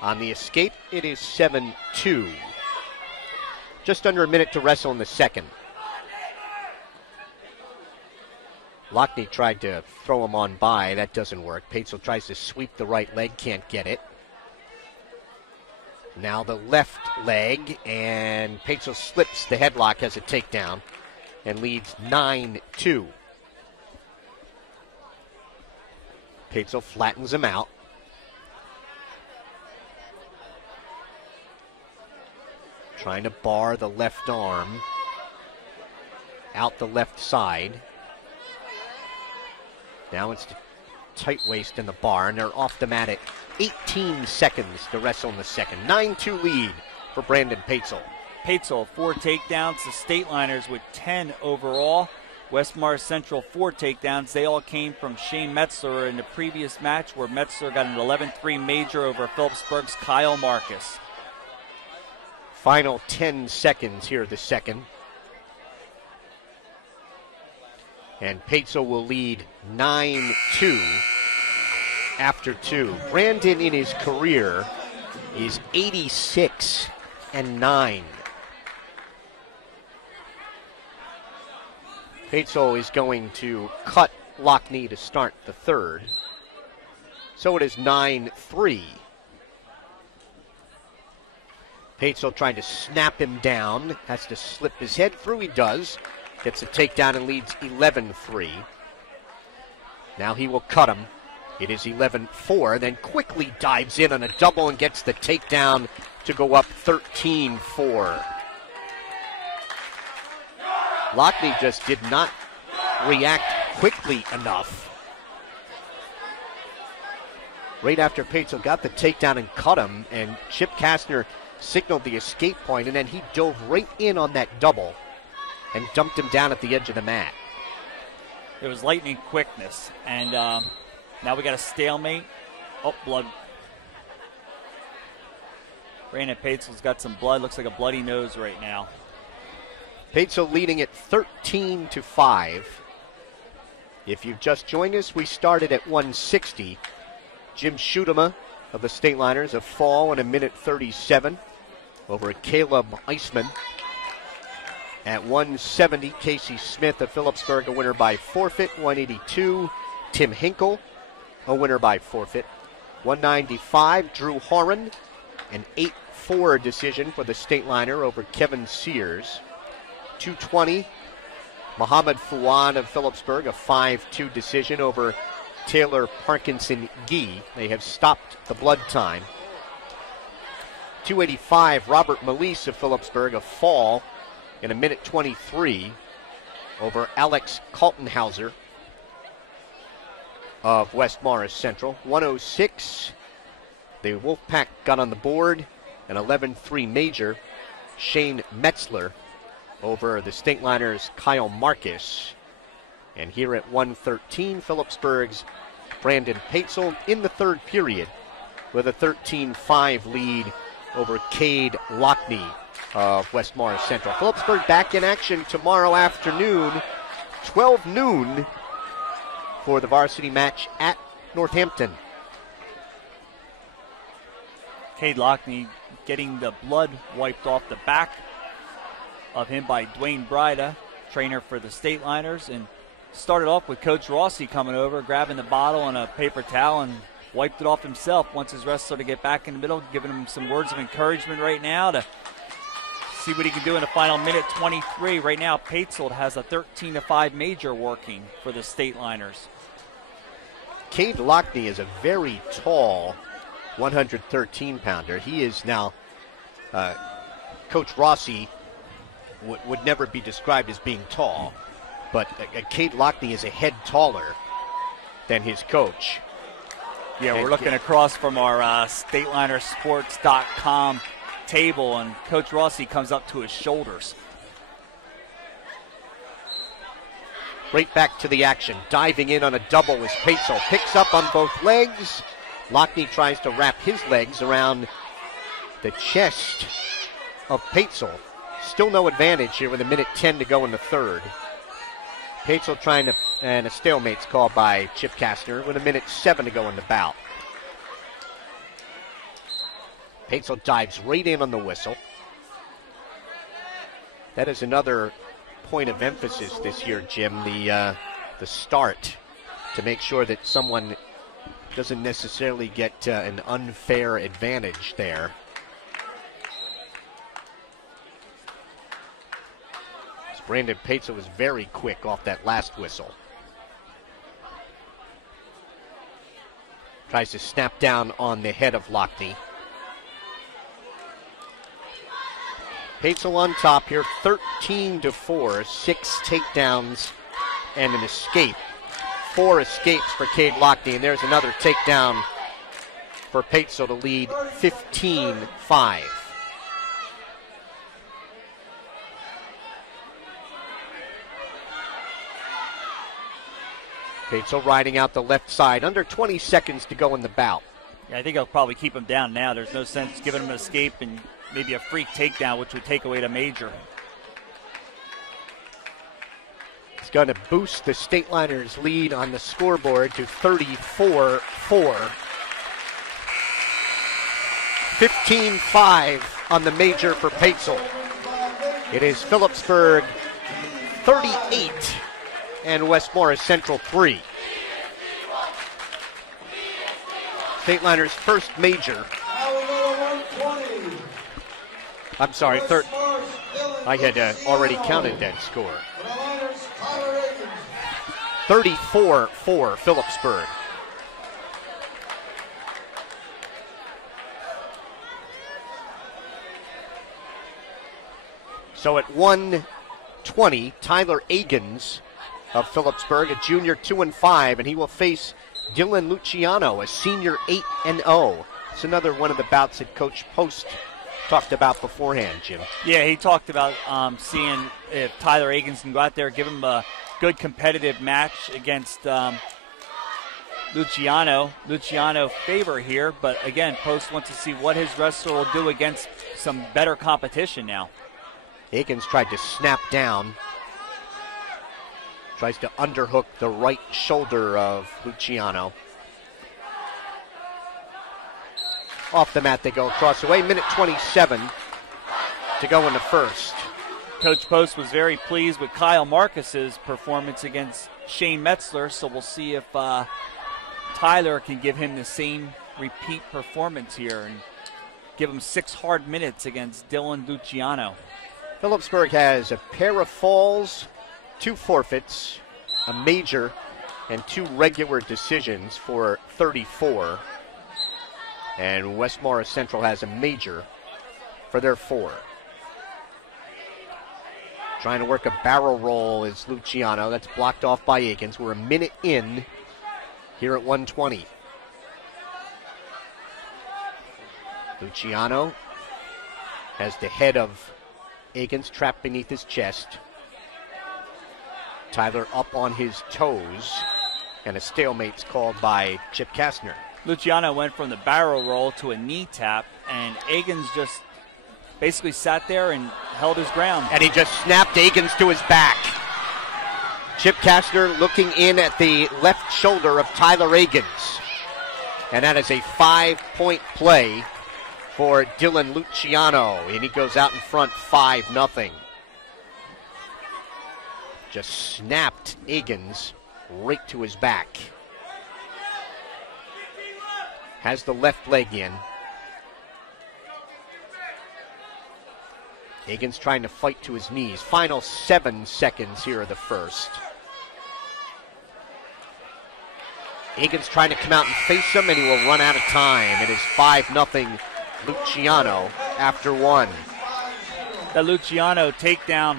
On the escape, it is 7-2. Just under a minute to wrestle in the second. Lockney tried to throw him on by. That doesn't work. Paetzel tries to sweep the right leg, can't get it. Now the left leg, and Paetzel slips the headlock, has a takedown, and leads 9-2. Paetzel flattens him out. Trying to bar the left arm. Out the left side. Now it's the tight waist in the bar, and they're off the mat at 18 seconds to wrestle in the second. 9-2 lead for Brandon Paetzel. Paetzel, 4 takedowns. The State Liners with 10 overall. West Mars Central, 4 takedowns. They all came from Shane Metzler in the previous match, where Metzler got an 11-3 major over Phillipsburg's Kyle Marcus. Final 10 seconds here, the second. And Paetzel will lead 9-2 after 2. Brandon in his career is 86-9. Paetzel is going to cut Lockney to start the third. So it is 9-3. Paetzel trying to snap him down. Has to slip his head through. He does. Gets a takedown and leads 11-3. Now he will cut him. It is 11-4. Then quickly dives in on a double and gets the takedown to go up 13-4. Lockney just did not react quickly enough. Right after Paetzel got the takedown and cut him, and Chip Kastner signaled the escape point, and then he dove right in on that double and dumped him down at the edge of the mat. It was lightning quickness, and now we got a stalemate. Oh, blood. Brandon Paetzel's got some blood. Looks like a bloody nose right now. Paetzel leading at 13-5. If you've just joined us, we started at 160. Jim Schutema of the State Liners, a fall in a minute 37 over Caleb Eisman. At 170, Casey Smith of Phillipsburg, a winner by forfeit. 182, Tim Hinkle, a winner by forfeit. 195, Drew Horan, an 8-4 decision for the State Liner over Kevin Sears. 220, Muhammad Fouad of Phillipsburg, a 5-2 decision over Taylor Parkinson Gee. They have stopped the blood time. 285, Robert Melise of Phillipsburg, a fall in a minute 23 over Alex Kaltenhauser of West Morris Central. 106, the Wolfpack got on the board, an 11-3 major. Shane Metzler over the State Liners' Kyle Marcus. And here at 113, Phillipsburg's Brandon Paetzel in the third period with a 13-5 lead over Cade Lockney of West Morris Central. Phillipsburg back in action tomorrow afternoon, 12 noon, for the varsity match at Northampton. Cade Lockney getting the blood wiped off the back of him by Dwayne Brida, trainer for the Stateliners, and started off with Coach Rossi coming over, grabbing the bottle and a paper towel and wiped it off himself. Wants his wrestler to get back in the middle, giving him some words of encouragement right now to see what he can do in the final minute 23. Right now, Paetzold has a 13-5 major working for the Stateliners. Cade Lockney is a very tall 113-pounder. He is now, Coach Rossi would never be described as being tall, but Cade Lockney is a head taller than his coach. Yeah, we're looking across from our StatelinerSports.com table, and Coach Rossi comes up to his shoulders. Right back to the action. Diving in on a double as Paetzold picks up on both legs. Lockney tries to wrap his legs around the chest of Paetzold. Still no advantage here with a minute 10 to go in the third. Paetzold trying to, and a stalemate's called by Chip Kastner with a minute 7 to go in the bout. Paetzold dives right in on the whistle. That is another point of emphasis this year, Jim, the start, to make sure that someone doesn't necessarily get an unfair advantage there. Brandon Paetzold was very quick off that last whistle. Tries to snap down on the head of Lockney. Paetzold on top here, 13-4, 6 takedowns and an escape. 4 escapes for Cade Lockney, and there's another takedown for Paetzold to lead 15-5. Paetzold riding out the left side, under 20 seconds to go in the bout. Yeah, I think I'll probably keep him down now. There's no sense giving him an escape and maybe a freak takedown, which would take away the major. It's going to boost the Stateliners' lead on the scoreboard to 34-4. 15-5 on the major for Paetzold. It is Phillipsburg 38 and West Morris Central 3. Stateliners' first major. I'm sorry, third. I had already counted that score. 34-4 Phillipsburg. So at 1:20, Tyler Agins of Phillipsburg, a junior 2-5, and he will face Dylan Luciano, a senior 8-0. It's another one of the bouts that Coach Post talked about beforehand, Jim. Yeah, he talked about seeing if Tyler Agins can go out there, give him a good competitive match against Luciano. Luciano favor here, but again, Post wants to see what his wrestler will do against some better competition now. Agins tried to snap down. Tries to underhook the right shoulder of Luciano. Off the mat they go across the way. Minute 27 to go in the first. Coach Post was very pleased with Kyle Marcus's performance against Shane Metzler, so we'll see if Tyler can give him the same repeat performance here and give him 6 hard minutes against Dylan Luciano. Phillipsburg has a pair of falls, 2 forfeits, a major, and 2 regular decisions for 34. And West Morris Central has a major for their 4. Trying to work a barrel roll is Luciano. That's blocked off by Agins. We're a minute in here at 1:20. Luciano has the head of Agins trapped beneath his chest. Tyler up on his toes, and a stalemate's called by Chip Kastner. Luciano went from the barrel roll to a knee tap, and Agins just basically sat there and held his ground. And he just snapped Agins to his back. Chip Kastner looking in at the left shoulder of Tyler Agins. And that is a 5-point play for Dylan Luciano, and he goes out in front 5-0. Just snapped Egan's right to his back. Has the left leg in. Egan's trying to fight to his knees. Final 7 seconds here of the first. Egan's trying to come out and face him, and he will run out of time. It is 5-0 Luciano after 1. The Luciano takedown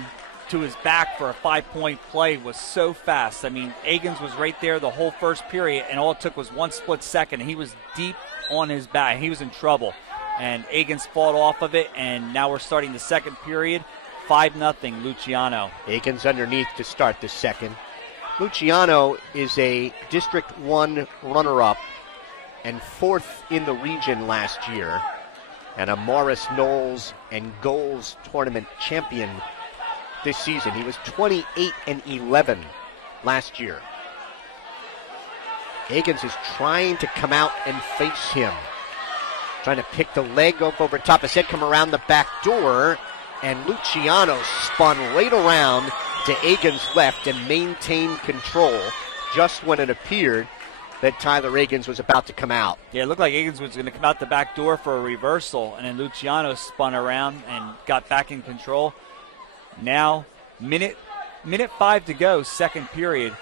to his back for a 5-point play was so fast. I mean, Egan's was right there the whole first period, and all it took was 1 split second. He was deep on his back. He was in trouble. And Egan's fought off of it, and now we're starting the second period. 5-0 Luciano. Egan's underneath to start the second. Luciano is a District 1 runner-up and 4th in the region last year, and a Morris Knowles and Goals tournament champion this season. He was 28-11 last year. Egan's is trying to come out and face him. Trying to pick the leg up over top his head, come around the back door, and Luciano spun right around to Egan's left and maintained control just when it appeared that Tyler Egan's was about to come out. Yeah, it looked like Egan's was going to come out the back door for a reversal, and then Luciano spun around and got back in control. Now, minute 5 to go, second period,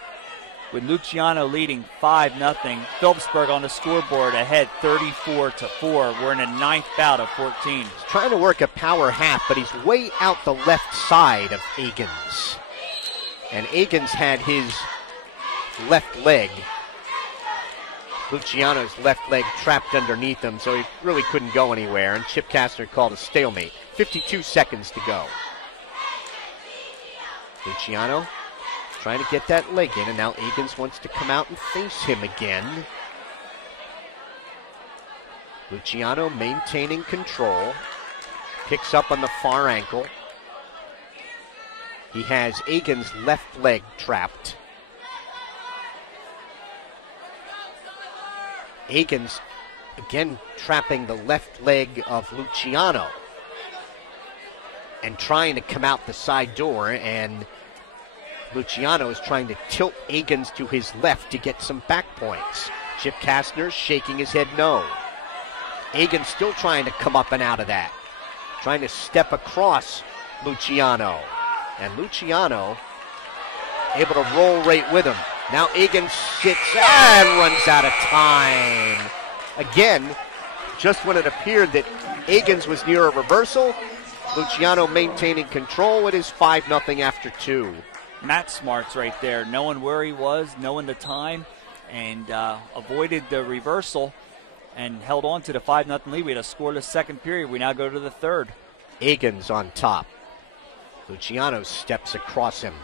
with Luciano leading 5-0. Phillipsburg on the scoreboard ahead 34-4. We're in a 9th bout of 14. He's trying to work a power half, but he's way out the left side of Egan's. And Egan's had his left leg, Luciano's left leg, trapped underneath him, so he really couldn't go anywhere. And Chip Kastner called a stalemate. 52 seconds to go. Luciano trying to get that leg in, and now Egan's wants to come out and face him again. Luciano maintaining control. Picks up on the far ankle. He has Egan's left leg trapped. Egan's again trapping the left leg of Luciano and trying to come out the side door, and Luciano is trying to tilt Egan's to his left to get some back points. Chip Kastner shaking his head no. Egan's still trying to come up and out of that. Trying to step across Luciano. And Luciano able to roll right with him. Now Egan sits and runs out of time. Again, just when it appeared that Egan's was near a reversal, Luciano maintaining control. It is 5-0 after 2. Matt Smart's right there, knowing where he was, knowing the time, and avoided the reversal and held on to the 5-0 lead. We had a scoreless second period. We now go to the third. Egan's on top. Luciano steps across him,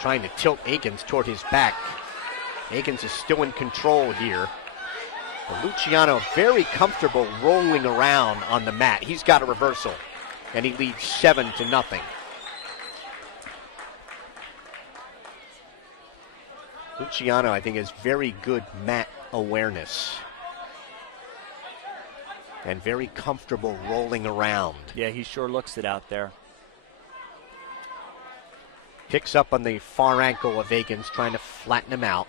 trying to tilt Egan's toward his back. Egan's is still in control here. But Luciano very comfortable rolling around on the mat. He's got a reversal, and he leads 7-0. Luciano, I think, has very good mat awareness and very comfortable rolling around. Yeah, he sure looks it out there. Picks up on the far ankle of Egan's, trying to flatten him out.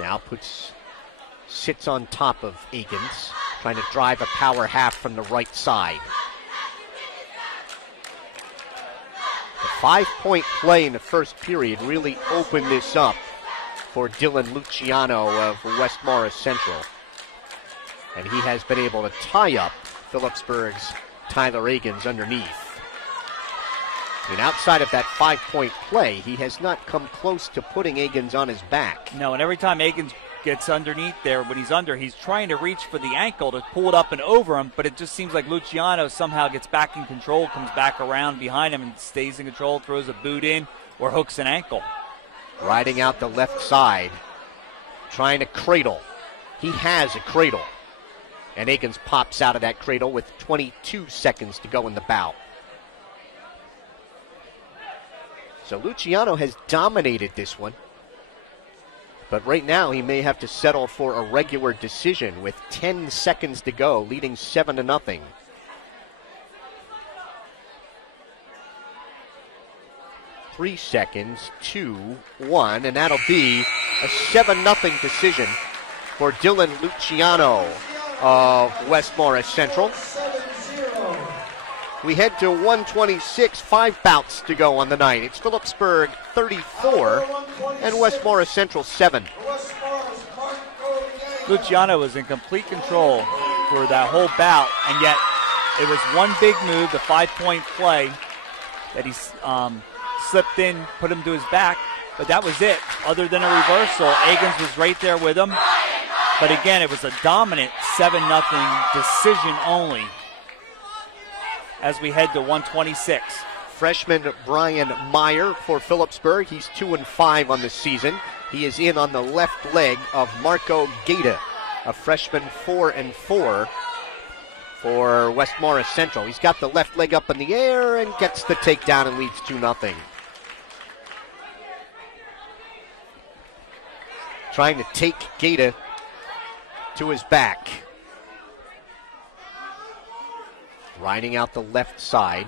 Now sits on top of Egan's, trying to drive a power half from the right side. The 5-point play in the first period really opened this up for Dylan Luciano of West Morris Central. And he has been able to tie up Phillipsburg's Tyler Egan's underneath. And outside of that 5-point play, he has not come close to putting Egan's on his back. No, and every time Egan's gets underneath there, when he's under, he's trying to reach for the ankle to pull it up and over him, but it just seems like Luciano somehow gets back in control, comes back around behind him and stays in control, throws a boot in, or hooks an ankle. Riding out the left side, trying to cradle. He has a cradle. And Egan's pops out of that cradle with 22 seconds to go in the bout. So Luciano has dominated this one. But right now he may have to settle for a regular decision with 10 seconds to go, leading 7-0. Three seconds, 2, 1, and that'll be a 7-0 decision for Dylan Luciano of West Morris Central. We head to 126, 5 bouts to go on the night. It's Phillipsburg 34 and West Morris Central 7. Luciano was in complete control for that whole bout, and yet it was one big move, the 5-point play that he slipped in, put him to his back, but that was it. Other than a reversal, Agins was right there with him. But again, it was a dominant 7-0 decision only as we head to 126. Freshman Brian Meyer for Phillipsburg. He's 2-5 on the season. He is in on the left leg of Marco Gaeta, a freshman 4-4 for West Morris Central. He's got the left leg up in the air and gets the takedown and leads 2-0. Trying to take Gaeta to his back. Riding out the left side.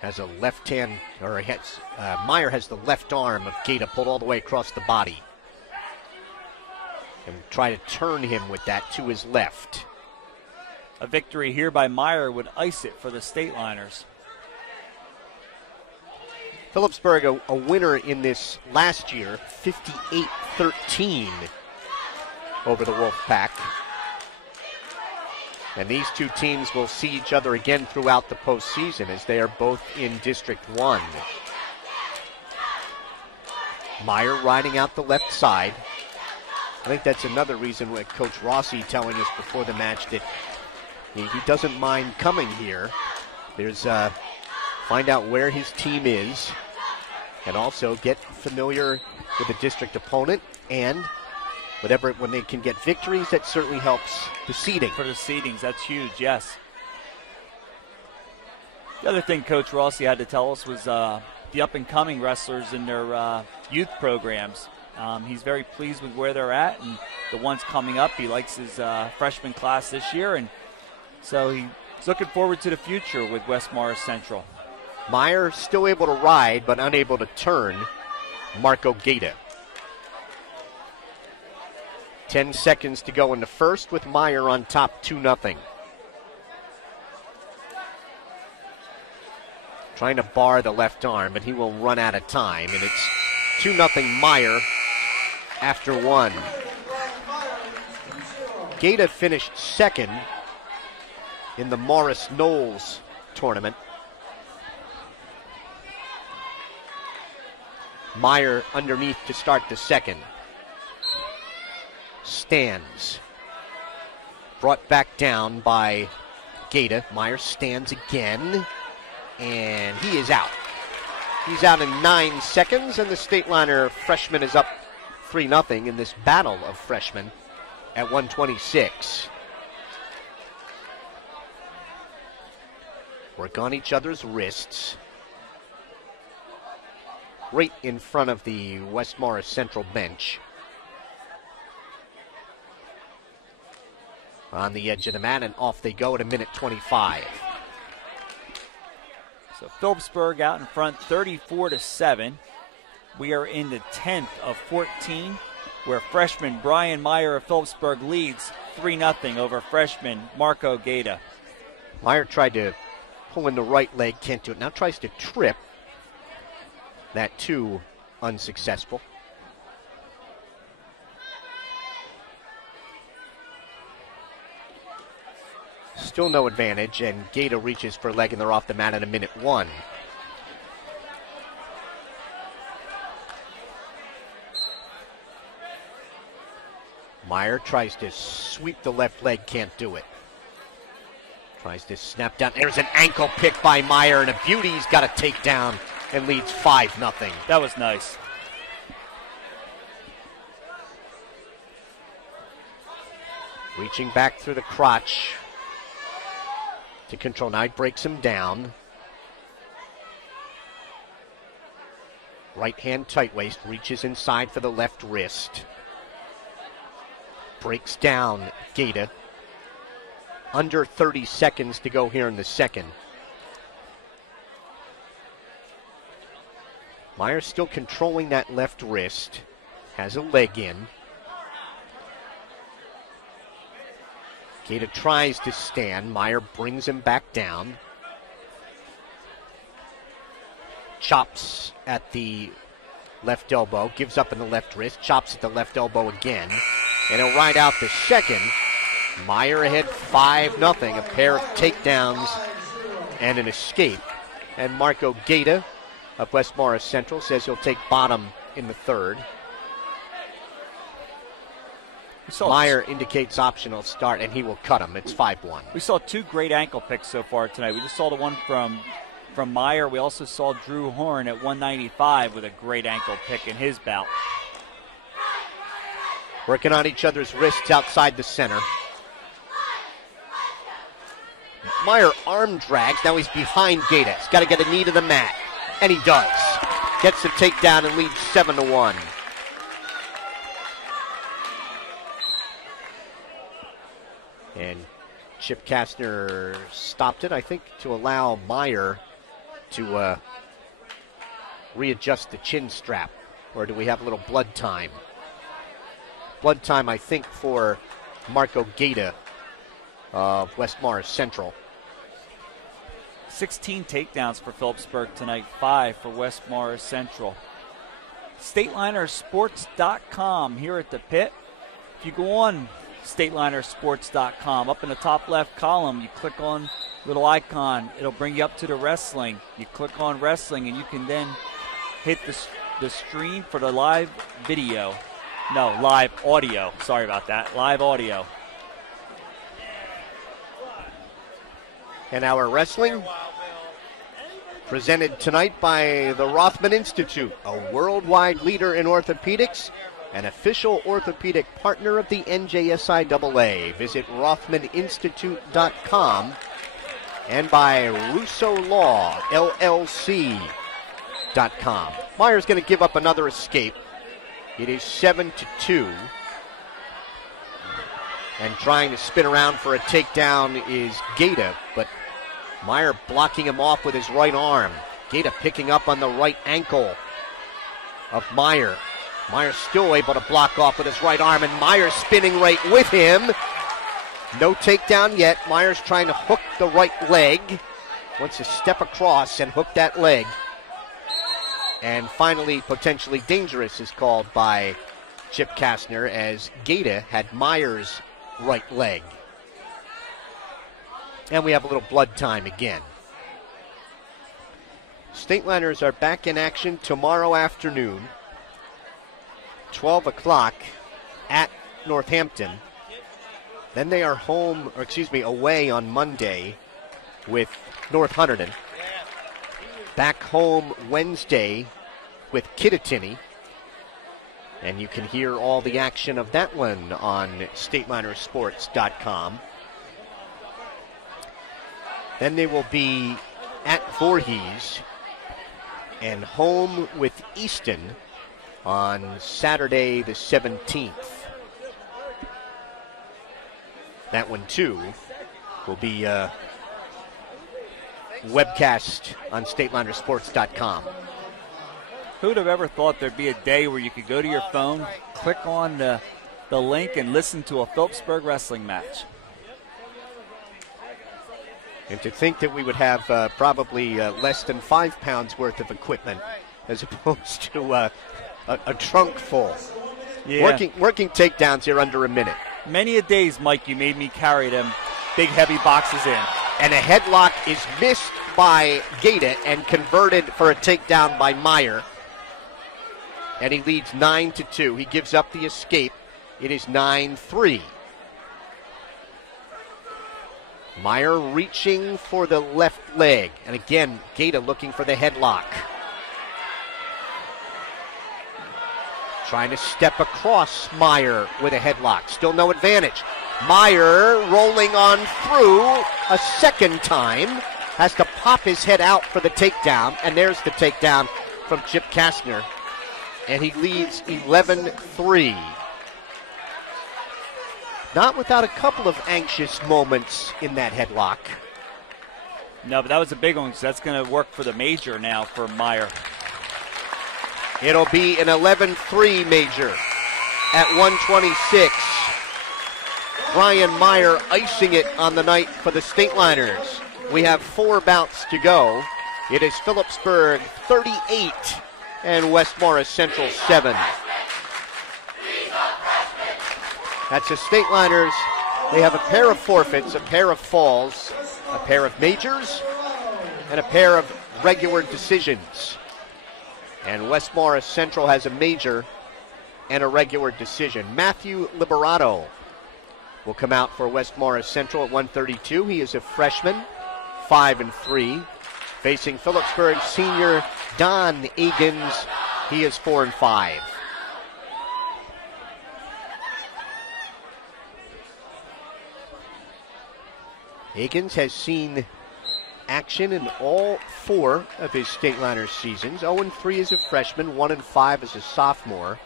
Has a left hand, or Meyer has the left arm of Gaeta pulled all the way across the body. And try to turn him with that to his left. A victory here by Meyer would ice it for the State Liners. Phillipsburg, a winner in this last year, 58-13 over the Wolfpack. And these two teams will see each other again throughout the postseason as they are both in District 1. Meyer riding out the left side. I think that's another reason with Coach Rossi telling us before the match that he doesn't mind coming here. There's find out where his team is and also get familiar with the district opponent, and when they can get victories, that certainly helps the seeding. For the seedings, that's huge, yes. The other thing Coach Rossi had to tell us was the up-and-coming wrestlers in their youth programs. He's very pleased with where they're at, and the ones coming up, he likes his freshman class this year, and so he's looking forward to the future with West Morris Central. Meyer still able to ride, but unable to turn Marco Gaeta. 10 seconds to go in the first with Meyer on top 2-0. Trying to bar the left arm, but he will run out of time, and it's 2-0 Meyer after one. Gaeta finished second in the Morris Knowles tournament. Meyer underneath to start the second. Stands. Brought back down by Gaeta. Meyer stands again, and he is out. He's out in 9 seconds, and the State Liner freshman is up 3-0 in this battle of freshmen at 126. Work on each other's wrists. Right in front of the West Morris Central bench. On the edge of the mat, and off they go at 1:25. So Phillipsburg out in front 34-7. We are in the 10th of 14, where freshman Brian Meyer of Phillipsburg leads 3-0 over freshman Marco Gaeta. Meyer tried to pull in the right leg, can't do it. Now tries to trip. That too unsuccessful. Still no advantage, and Gaeta reaches for a leg, and they're off the mat at 1:01. Meyer tries to sweep the left leg, can't do it. Tries to snap down. There's an ankle pick by Meyer, and a beauty. He's got a takedown and leads 5-0. That was nice. Reaching back through the crotch to control. Now he breaks him down. Right hand tight waist, reaches inside for the left wrist. Breaks down Gata. Under 30 seconds to go here in the second. Meyer still controlling that left wrist. Has a leg in. Gata tries to stand. Meyer brings him back down. Chops at the left elbow. Gives up in the left wrist. Chops at the left elbow again. And he'll ride out the second. Meyer ahead 5-0. A pair of takedowns and an escape. And Marco Gata of West Morris Central says he'll take bottom in the third. Meyer indicates optional start, and he will cut him. It's 5-1. We saw two great ankle picks so far tonight. We just saw the one from Meyer. We also saw Drew Horn at 195 with a great ankle pick in his bout. Working on each other's wrists outside the center. Meyer arm drags. Now he's behind Gata. He's got to get a knee to the mat. And he does. Gets the takedown and leads 7-1. And Chip Kastner stopped it, I think, to allow Meyer to readjust the chin strap. Or do we have a little blood time? Blood time, I think, for Marco Gata of West Morris Central. 16 takedowns for Phillipsburg tonight, 5 for West Morris Central. StatelinerSports.com here at the pit. If you go on StatelinerSports.com, up in the top left column, you click on little icon. It'll bring you up to the wrestling. You click on wrestling, and you can then hit the stream for the live video. No, live audio. Sorry about that. Live audio. And our wrestling presented tonight by the Rothman Institute, a worldwide leader in orthopedics, an official orthopedic partner of the NJSIAA. Visit RothmanInstitute.com, and by Russo Law, LLC.com. Meyer's going to give up another escape. It is 7-2. And trying to spin around for a takedown is Gata, but Meyer blocking him off with his right arm. Gata picking up on the right ankle of Meyer. Meyer still able to block off with his right arm, and Meyer spinning right with him. No takedown yet. Meyer's trying to hook the right leg. Wants to step across and hook that leg. And finally, potentially dangerous is called by Chip Kastner, as Gata had Meyer's right leg. And we have a little blood time again. Stateliners are back in action tomorrow afternoon, 12 o'clock at Northampton. Then they are away on Monday with North Hunterdon. Back home Wednesday with Kittatinny. And you can hear all the action of that one on StatelinerSports.com. Then they will be at Voorhees and home with Easton on Saturday the 17th. That one, too, will be webcast on StatelinerSports.com. Who'd have ever thought there'd be a day where you could go to your phone, click on the link, and listen to a Phillipsburg wrestling match? And to think that we would have probably less than 5 pounds worth of equipment as opposed to a trunk full. Yeah. Working takedowns here under a minute. Many a days, Mike, you made me carry them big, heavy boxes in. And a headlock is missed by Gata and converted for a takedown by Meyer. And he leads 9-2. He gives up the escape. It is 9-3. Meyer reaching for the left leg. And again, Gata looking for the headlock. Trying to step across Meyer with a headlock. Still no advantage. Meyer rolling on through a second time. Has to pop his head out for the takedown. And there's the takedown from Chip Kastner, and he leads 11-3. Not without a couple of anxious moments in that headlock. No, but that was a big one, because that's going to work for the major now for Meyer. It'll be an 11-3 major at 126. Brian Meyer icing it on the night for the Stateliners. We have 4 bouts to go. It is Phillipsburg 38 and West Morris Central 7. That's the Stateliners. They have a pair of forfeits, a pair of falls, a pair of majors, and a pair of regular decisions. And West Morris Central has a major and a regular decision. Matthew Liberato will come out for West Morris Central at 132. He is a freshman, 5-3. Facing Phillipsburg senior Don Egan's. He is 4-5. Egan's has seen action in all 4 of his Stateliners seasons. 0-3 as a freshman, 1-5 as a sophomore,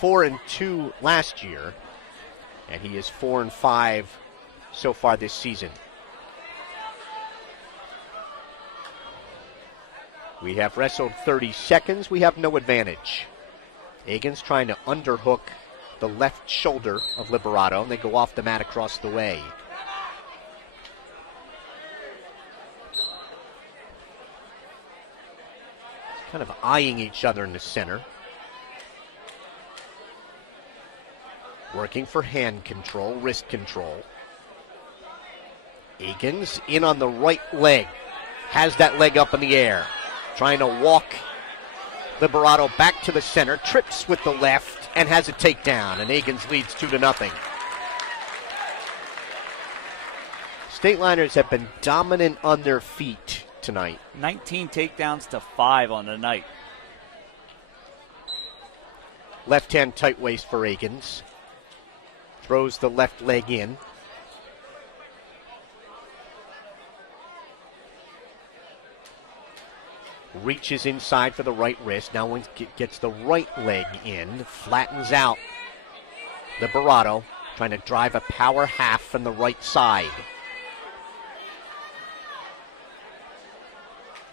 4-2 last year, and he is 4-5 so far this season. We have wrestled 30 seconds. We have no advantage. Egan's trying to underhook the left shoulder of Liberato, and they go off the mat across the way. Kind of eyeing each other in the center. Working for hand control, wrist control. Egan's in on the right leg. Has that leg up in the air. Trying to walk Liberato back to the center. Trips with the left and has a takedown. And Egan's leads 2-0. Stateliners have been dominant on their feet tonight. 19 takedowns to 5 on the night. Left hand tight waist for Egan's. Throws the left leg in. Reaches inside for the right wrist. Now gets the right leg in. Flattens out Liberato. Trying to drive a power half from the right side.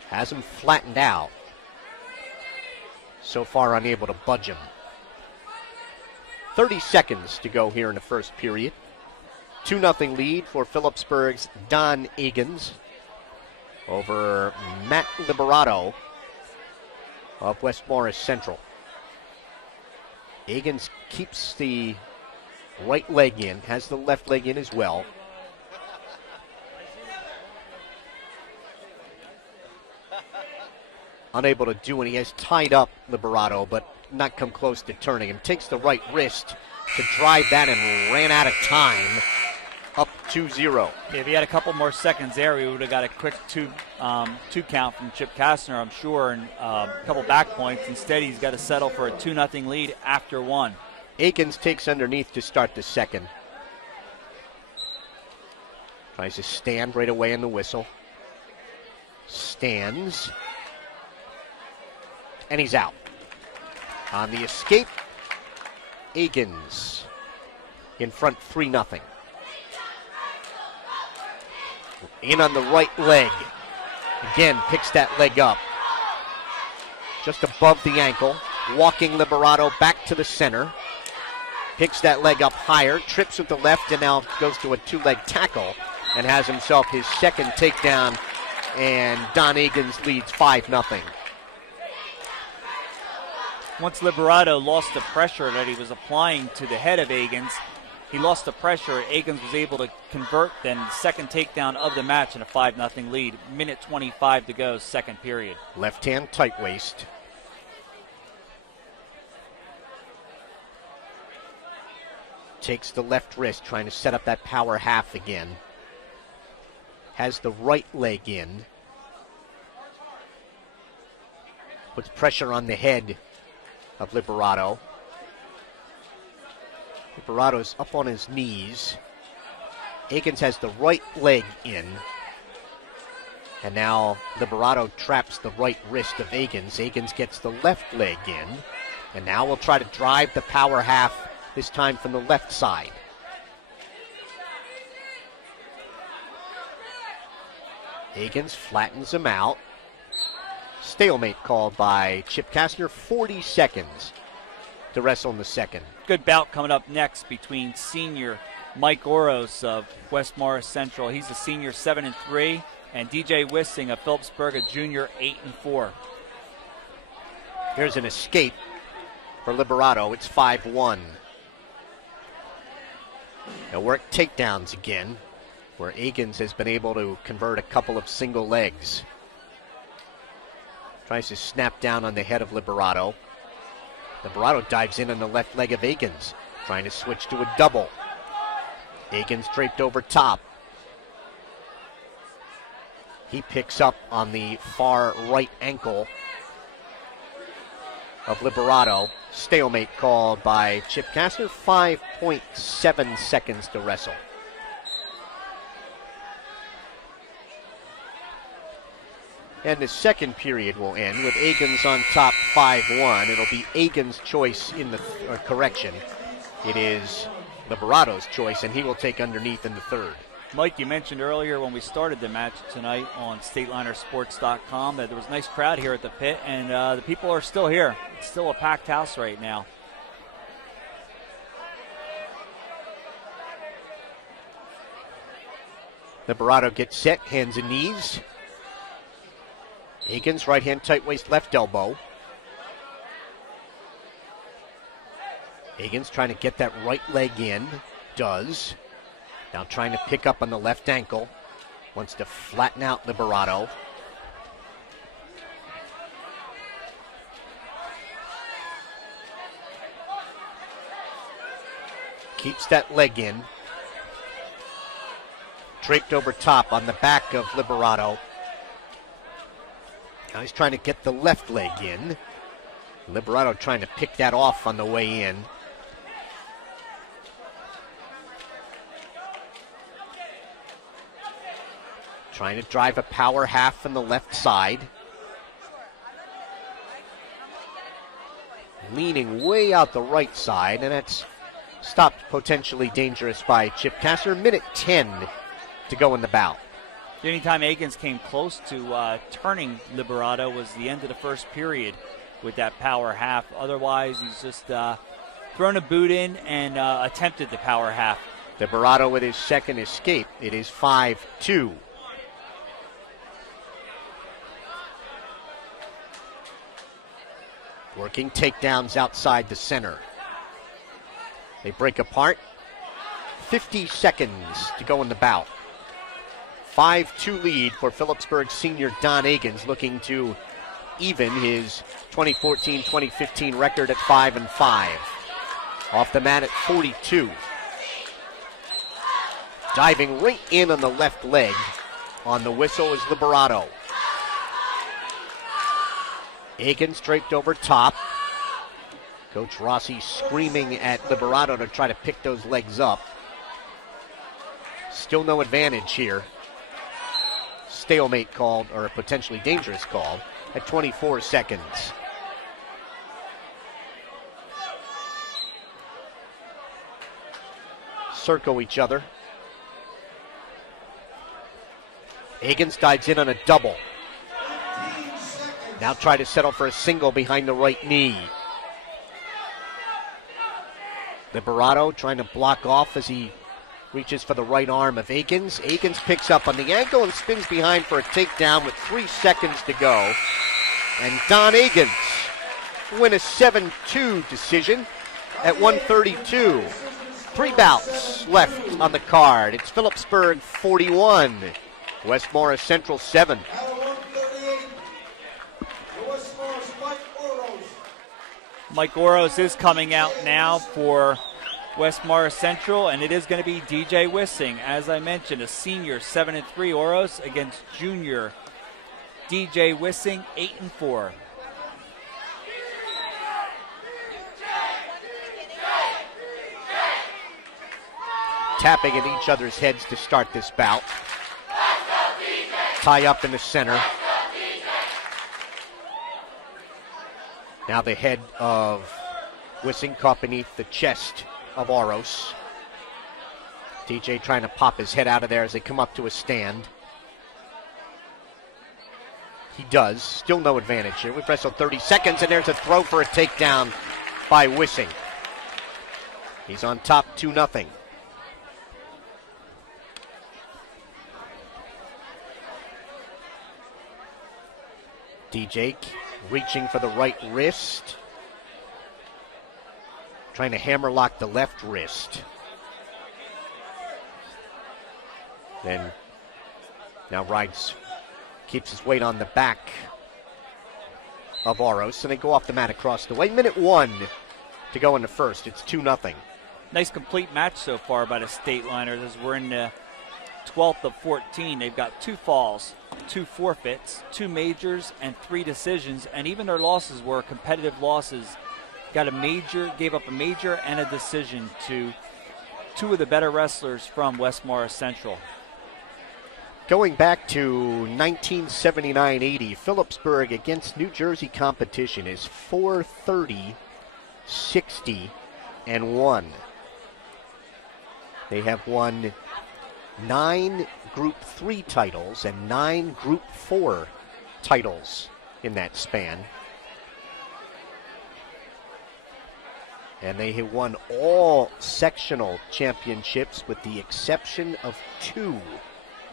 Has him flattened out. So far unable to budge him. 30 seconds to go here in the first period. 2-0 lead for Phillipsburg's Don Egan's over Matt Liberato of West Morris Central. Egan's keeps the right leg in, has the left leg in as well. Unable to do it. He has tied up Liberato, but not come close to turning him. Takes the right wrist to drive that and ran out of time. Up 2-0. If he had a couple more seconds there, he would have got a quick two count from Chip Kastner, I'm sure, and a couple back points. Instead, he's got to settle for a 2-0 lead after 1. Akins takes underneath to start the second. Tries to stand right away in the whistle. Stands. And he's out. On the escape, Egan's in front 3-0. In on the right leg. Again, picks that leg up. Just above the ankle. Walking Liberato back to the center. Picks that leg up higher. Trips with the left and now goes to a 2-leg tackle. And has himself his second takedown. And Don Egan's leads 5-0. Once Liberato lost the pressure that he was applying to the head of Egan's, he lost the pressure. Egan's was able to convert then the second takedown of the match in a 5-0 lead. Minute 25 to go, second period. Left hand tight waist. Takes the left wrist, trying to set up that power half again. Has the right leg in. Puts pressure on the head of Liberato. Liberato's up on his knees. Akins has the right leg in. And now Liberato traps the right wrist of Agins. Agins gets the left leg in. And now we'll try to drive the power half, this time from the left side. Agins flattens him out. Stalemate called by Chip Kastner. 40 seconds to wrestle in the second. Good bout coming up next between senior Mike Oros of West Morris Central. He's a senior, 7-3. And DJ Wissing of Phillipsburg, a junior, 8-4. Here's an escape for Liberato. It's 5-1. They'll work takedowns again, where Agins has been able to convert a couple of single legs. Tries to snap down on the head of Liberato. Liberato dives in on the left leg of Agins, trying to switch to a double. Agins draped over top. He picks up on the far right ankle of Liberato. Stalemate called by Chip Kastner. 5.7 seconds to wrestle. And the second period will end with Agins on top 5-1. It'll be Agins' choice in the correction. It is Liberato's choice, and he will take underneath in the third. Mike, you mentioned earlier when we started the match tonight on StatelinerSports.com that there was a nice crowd here at the pit, and the people are still here. It's still a packed house right now. Liberato gets set, hands and knees. Agins, right hand tight waist, left elbow. Agins trying to get that right leg in. Does. Now trying to pick up on the left ankle. Wants to flatten out Liberato. Keeps that leg in. Draped over top on the back of Liberato. Now he's trying to get the left leg in. Liberato trying to pick that off on the way in. Trying to drive a power half from the left side. Leaning way out the right side, and that's stopped potentially dangerous by Chip Kastner. Minute 10 to go in the bout. The only time Agins came close to turning Liberato was the end of the first period with that power half. Otherwise, he's just thrown a boot in and attempted the power half. Liberato with his second escape. It is 5-2. Working takedowns outside the center. They break apart. 50 seconds to go in the bout. 5-2 lead for Phillipsburg senior Don Agins, looking to even his 2014-2015 record at 5-5. Off the mat at 42. Diving right in on the left leg. On the whistle is Liberato. Agins draped over top. Coach Rossi screaming at Liberato to try to pick those legs up. Still no advantage here. Stalemate called, or a potentially dangerous call, at 24 seconds. Circle each other. Agins dives in on a double. Now try to settle for a single behind the right knee. Liberato trying to block off as he reaches for the right arm of Agins. Agins picks up on the ankle and spins behind for a takedown with 3 seconds to go. And Don Agins win a 7-2 decision at 132. 3 bouts left on the card. It's Phillipsburg 41, West Morris Central 7. Mike Oros is coming out now for West Morris Central, and it is going to be DJ Wissing. As I mentioned, a senior, 7-3 Oros against junior DJ Wissing, 8-4. Tapping at each other's heads to start this bout. Tie up in the center. Now the head of Wissing caught beneath the chest of Oros. DJ trying to pop his head out of there as they come up to a stand. He does. Still no advantage here. We've wrestled 30 seconds, and there's a throw for a takedown by Wissing. He's on top 2-0. DJ reaching for the right wrist. Trying to hammerlock the left wrist. Then now keeps his weight on the back of Oros, and they go off the mat across the way. Minute 1 to go in the first. It's 2-0. Nice complete match so far by the Stateliners as we're in the 12th of 14. They've got 2 falls, 2 forfeits, 2 majors, and 3 decisions, and even their losses were competitive losses. Gave up a major and a decision to 2 of the better wrestlers from West Morris Central. Going back to 1979-80, Phillipsburg against New Jersey competition is 430-60-1. They have won 9 Group 3 titles and 9 Group 4 titles in that span. And they have won all sectional championships with the exception of 2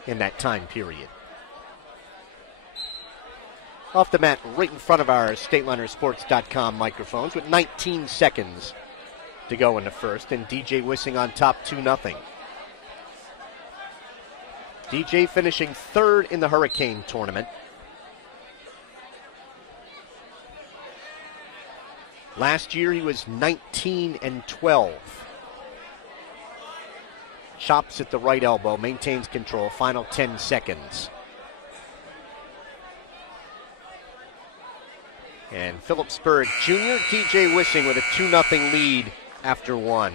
in that time period. Off the mat right in front of our StatelinerSports.com microphones with 19 seconds to go in the first, and DJ Wissing on top 2-0. DJ finishing 3rd in the Hurricane tournament. Last year he was 19-12. Chops at the right elbow, maintains control, final 10 seconds. And Phillipsburg Jr., DJ Wissing with a 2-0 lead after 1.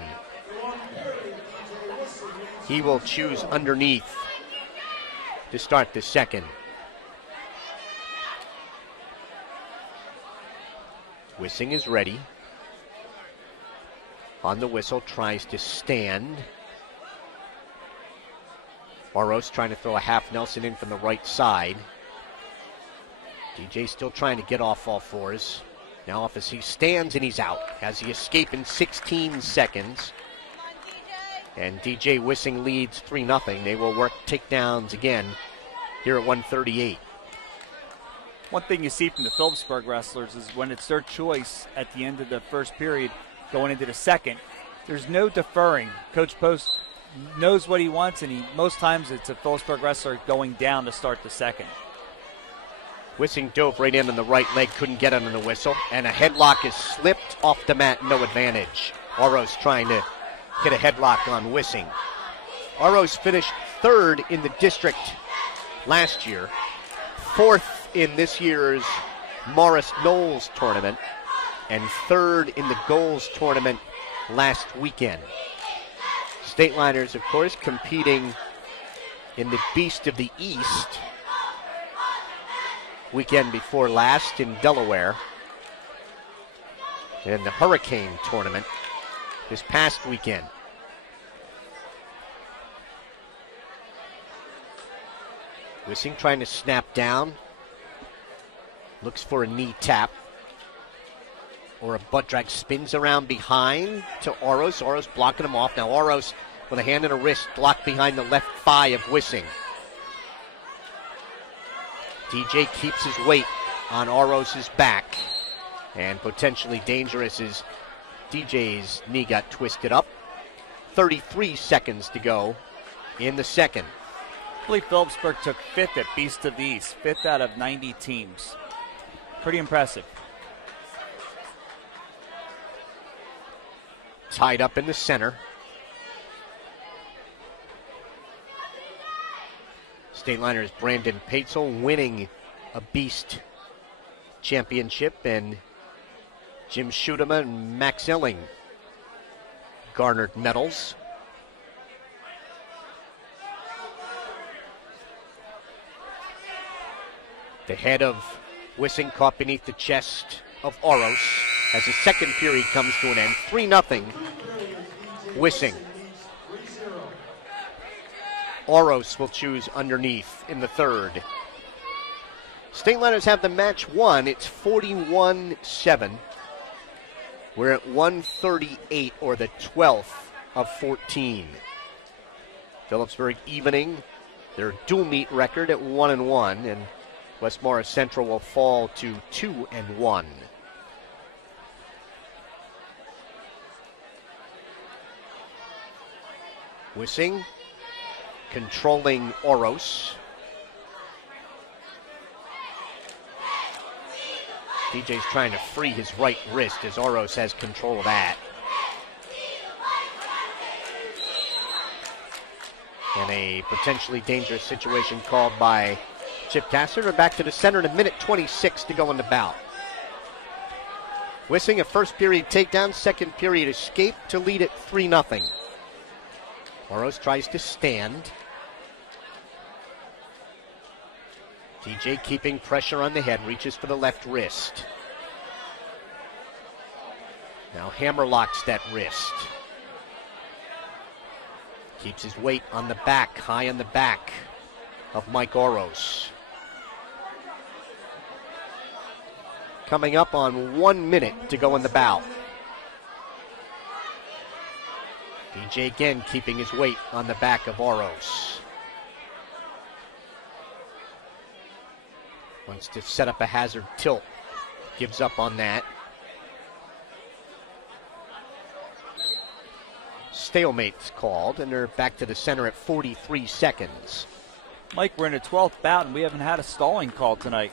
He will choose underneath to start the second. Wissing is ready. On the whistle, tries to stand. Oros trying to throw a half Nelson in from the right side. DJ still trying to get off all fours. Now off as he stands and he's out. Has the escape in 16 seconds. And DJ Wissing leads 3-0. They will work takedowns again here at 138. One thing you see from the Phillipsburg wrestlers is when it's their choice at the end of the first period going into the second, there's no deferring. Coach Post knows what he wants, and most times it's a Phillipsburg wrestler going down to start the second. Wissing dove right in on the right leg, couldn't get under the whistle, and a headlock is slipped off the mat, no advantage. Oros trying to hit a headlock on Wissing. Oros finished 3rd in the district last year, 4th in this year's Morris Knowles tournament, and 3rd in the Goals tournament last weekend. Stateliners, of course, competing in the Beast of the East weekend before last in Delaware, and the Hurricane tournament this past weekend. Wissing trying to snap down. Looks for a knee tap. Or a butt drag, spins around behind to Oros. Oros blocking him off. Now Oros with a hand and a wrist blocked behind the left thigh of Wissing. DJ keeps his weight on Oros's back. And potentially dangerous as DJ's knee got twisted up. 33 seconds to go in the second. I believe Phillipsburg took 5th at Beast of the East, 5th out of 90 teams. Pretty impressive. Tied up in the center. Stateliners Brandon Paetzel winning a Beast championship, and Jim Schutema and Max Elling garnered medals. The head of Wissing caught beneath the chest of Oros as the second period comes to an end. 3-0 Wissing. Oros will choose underneath in the third. Stateliners have the match won. It's 41-7. We're at 138, or the 12th of 14. Phillipsburg evening their dual meet record at 1-1, and West Morris Central will fall to 2-1. Wissing controlling Oros. DJ's trying to free his right wrist as Oros has control of that. And a potentially dangerous situation called by Chip Casser. We're back to the center in a minute 26 to go in the bout. Wissing a first period takedown, second period escape to lead it 3-0. Oros tries to stand. DJ keeping pressure on the head, reaches for the left wrist. Now hammerlocks that wrist. Keeps his weight on the back, high on the back of Mike Oros. Coming up on 1 minute to go in the bout. DJ again keeping his weight on the back of Oros. Wants to set up a hazard tilt. Gives up on that. Stalemate's called, and they're back to the center at 43 seconds. Mike, we're in a 12th bout, and we haven't had a stalling call tonight.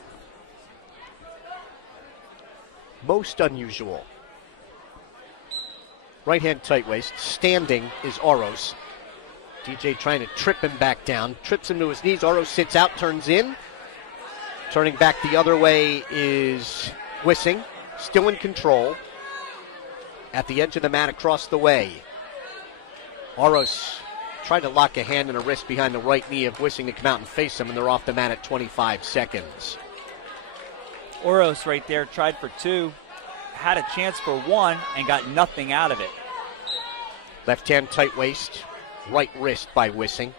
Most unusual. Right hand tight waist. Standing is Oros. DJ trying to trip him back down. Trips him to his knees. Oros sits out, turns in. Turning back the other way is Wissing. Still in control. At the edge of the mat across the way. Oros tried to lock a hand and a wrist behind the right knee of Wissing to come out and face him, and they're off the mat at 25 seconds. Oros right there tried for two, had a chance for one, and got nothing out of it. Left hand tight waist, right wrist by Wissing.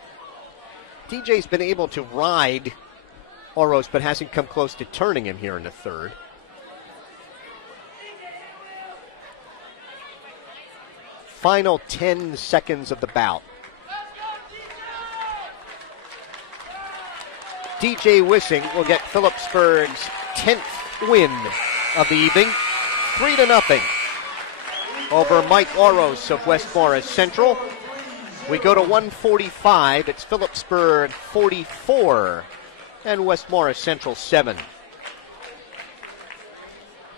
DJ's been able to ride Oros, but hasn't come close to turning him here in the third. Final 10 seconds of the bout. DJ Wissing will get Phillipsburg's 10th win of the evening, 3-0 over Mike Oros of West Morris Central. We go to 145. It's Phillipsburg 44 and West Morris Central 7.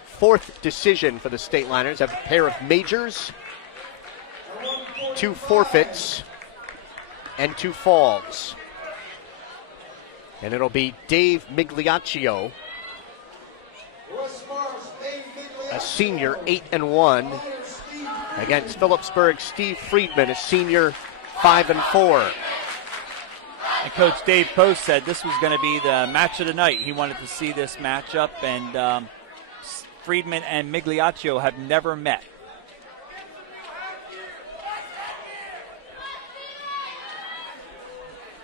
Fourth decision for the Stateliners. Have a pair of majors, 2 forfeits, and 2 falls. And it'll be Dave Migliaccio, a senior, 8-1, against Phillipsburg Steve Friedman, a senior, 5-4. And Coach Dave Post said this was going to be the match of the night. He wanted to see this matchup, and Friedman and Migliaccio have never met.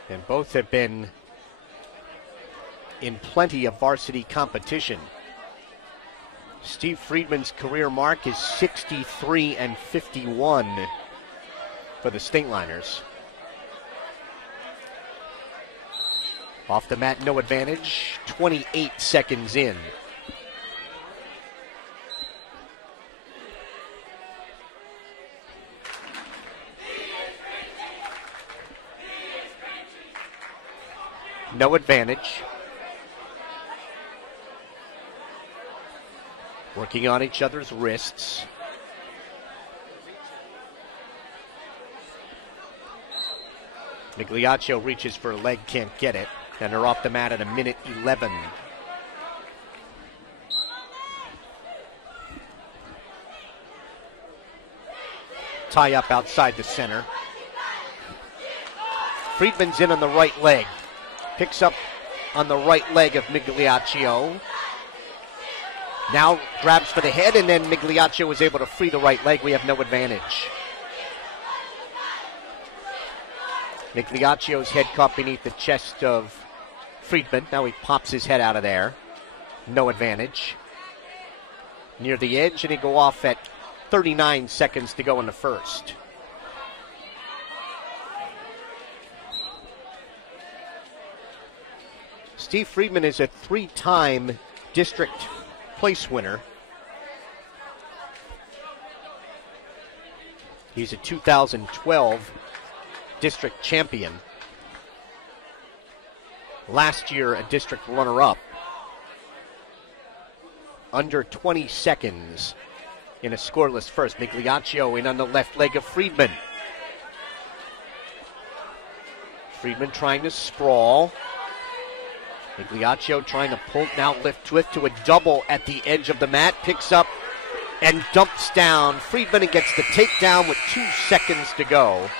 And both have been in plenty of varsity competition. Steve Friedman's career mark is 63-51 for the Stateliners. Off the mat, no advantage, 28 seconds in. No advantage. Working on each other's wrists. Migliaccio reaches for a leg, can't get it. And they're off the mat at a minute 11. Tie up outside the center. Friedman's in on the right leg. Picks up on the right leg of Migliaccio. Now grabs for the head, and then Migliaccio was able to free the right leg. We have no advantage. Migliaccio's head caught beneath the chest of Friedman. Now he pops his head out of there. No advantage. Near the edge, and he go off at 39 seconds to go in the first. Steve Friedman is a 3-time district place winner. He's a 2012 district champion. Last year, a district runner-up. Under 20 seconds in a scoreless first. Migliaccio in on the left leg of Friedman. Friedman trying to sprawl. Migliaccio trying to pull, now lift twist to a double at the edge of the mat. Picks up and dumps down Friedman and gets the takedown with 2 seconds to go.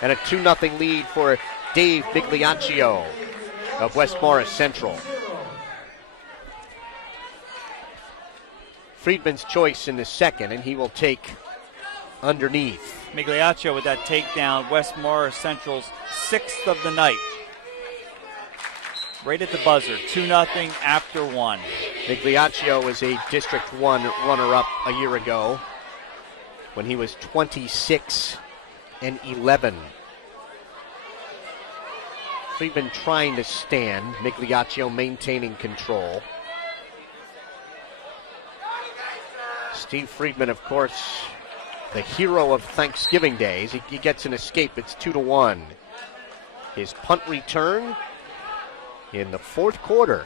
And a 2-0 lead for Dave Migliaccio of West Morris Central. Friedman's choice in the second, and he will take underneath. Migliaccio with that takedown, West Morris Central's 6th of the night. Right at the buzzer, 2-0 after 1. Migliaccio was a District 1 runner-up a year ago when he was 26-11. Friedman trying to stand, Migliaccio maintaining control. Steve Friedman, of course, the hero of Thanksgiving days. He gets an escape. It's 2-1. His punt return in the fourth quarter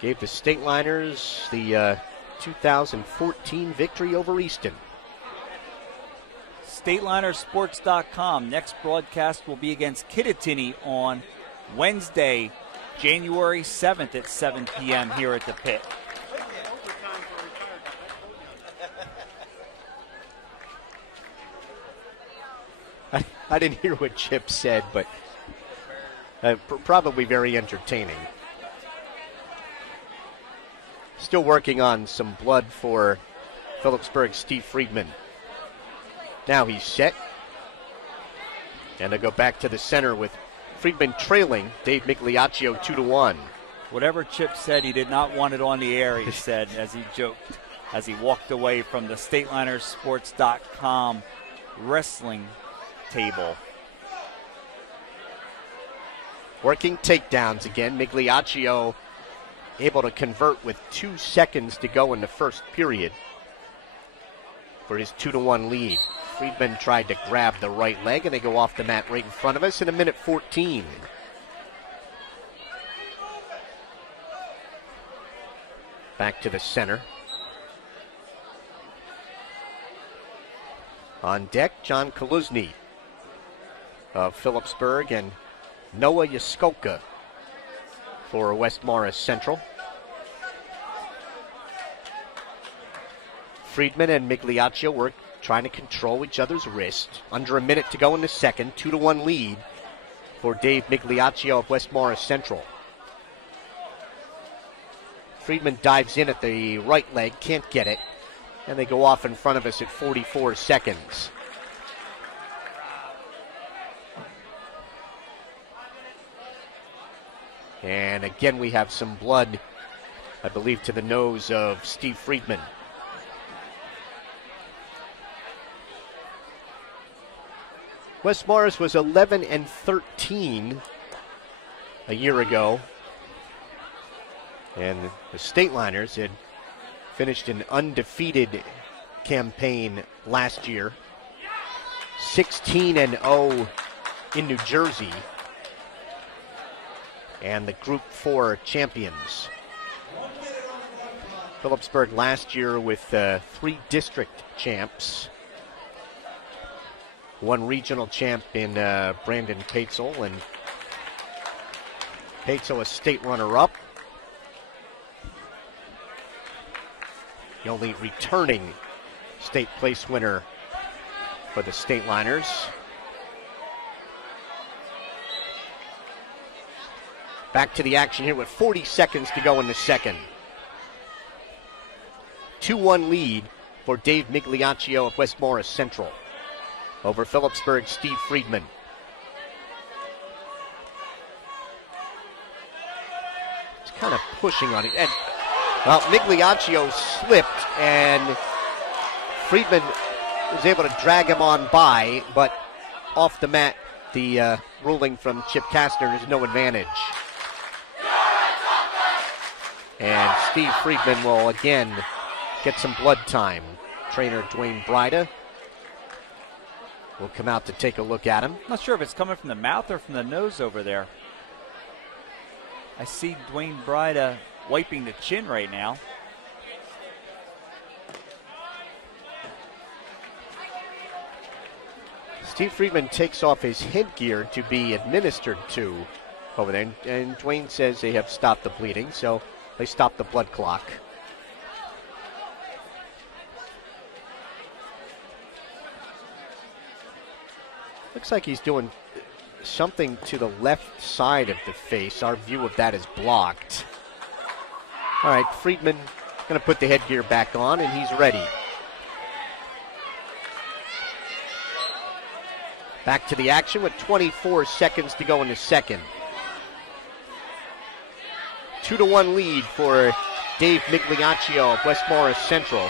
gave the Stateliners the 2014 victory over Easton. StatelinersSports.com. Next broadcast will be against Kittatinny on Wednesday, January 7th at 7 p.m. here at the Pit. I didn't hear what Chip said, but probably very entertaining. Still working on some blood for Phillipsburg Steve Friedman. Now he's set. And they go back to the center with Friedman trailing Dave Migliaccio 2-1. Whatever Chip said, he did not want it on the air, he said, as he joked, as he walked away from the StatelinersSports.com wrestling table. Working takedowns again. Migliaccio able to convert with 2 seconds to go in the first period for his 2-1 lead. Friedman tried to grab the right leg, and they go off the mat right in front of us in 1:14. Back to the center. On deck, John Kaluzny of Phillipsburg and Noah Yaskolka for West Morris Central. Friedman and Migliaccio were trying to control each other's wrist. Under a minute to go in the second. 2-1 lead for Dave Migliaccio of West Morris Central. Friedman dives in at the right leg, can't get it, and they go off in front of us at 44 seconds. And again, we have some blood, I believe, to the nose of Steve Friedman. West Morris was 11-13 a year ago. And the Stateliners had finished an undefeated campaign last year. 16-0 in New Jersey. And the Group 4 champions. Phillipsburg last year with 3 district champs. 1 regional champ in Brandon Paetzel, and Paetzel a state runner-up. The only returning state place winner for the Stateliners. Back to the action here with 40 seconds to go in the second. 2-1 lead for Dave Migliaccio of West Morris Central over Phillipsburg Steve Friedman. It's kind of pushing on it. And, well, Migliaccio slipped, and Friedman was able to drag him on by, but off the mat, the ruling from Chip Kastner is no advantage. And Steve Friedman will again get some blood time. Trainer Dwayne Bryda will come out to take a look at him. Not sure if it's coming from the mouth or from the nose over there. I see Dwayne Bryda wiping the chin right now. Steve Friedman takes off his headgear to be administered to over there, and Dwayne says they have stopped the bleeding, so they stopped the blood clock. Looks like he's doing something to the left side of the face. Our view of that is blocked. All right, Friedman going to put the headgear back on, and he's ready. Back to the action with 24 seconds to go in the second. 2-1 lead for Dave Migliaccio of West Morris Central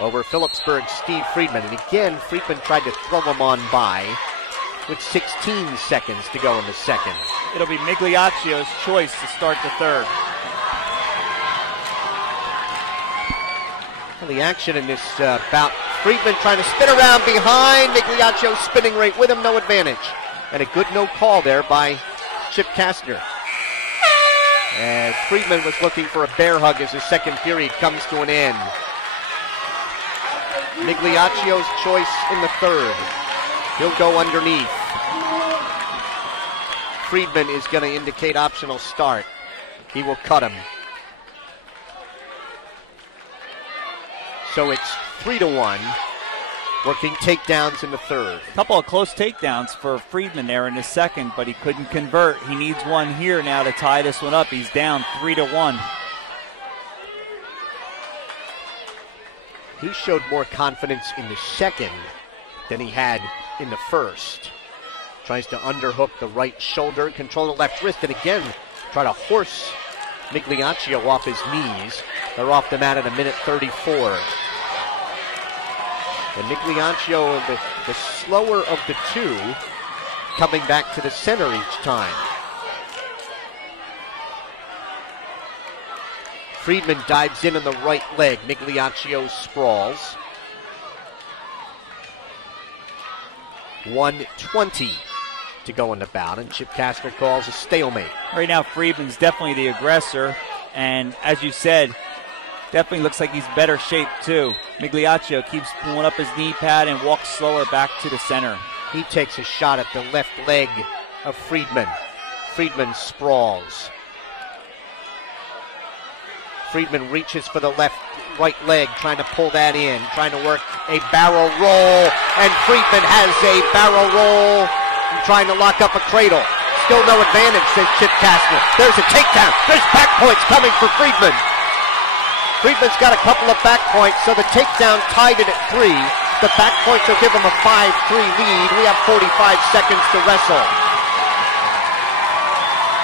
over Phillipsburg Steve Friedman. And again, Friedman tried to throw him on by with 16 seconds to go in the second. It'll be Migliaccio's choice to start the third. Well, the action in this bout, Friedman trying to spin around behind, Migliaccio spinning right with him, no advantage. And a good no call there by Chip Kastner. And Friedman was looking for a bear hug as the second period comes to an end. Migliaccio's choice in the third. He'll go underneath. Friedman is going to indicate optional start. He will cut him. So it's 3-1. Working takedowns in the third. A couple of close takedowns for Friedman there in the second, but he couldn't convert. He needs one here now to tie this one up. He's down 3-1. He showed more confidence in the second than he had in the first. Tries to underhook the right shoulder, control the left wrist, and again try to horse Migliaccio off his knees. They're off the mat at 1:34. And Migliaccio, the slower of the two, coming back to the center each time. Friedman dives in on the right leg. Migliaccio sprawls. 1:20 to go in the bout, and Chip Kastner calls a stalemate. Right now, Friedman's definitely the aggressor, and as you said, definitely looks like he's better shape too. Migliaccio keeps pulling up his knee pad and walks slower back to the center. He takes a shot at the left leg of Friedman. Friedman sprawls. Friedman reaches for the right leg, trying to pull that in, trying to work a barrel roll, and Friedman has a barrel roll, trying to lock up a cradle. Still no advantage, says Chip Kastner. There's a takedown. There's back points coming for Friedman. Friedman's got a couple of back points, so the takedown tied it at 3. The back points will give him a 5-3 lead. We have 45 seconds to wrestle.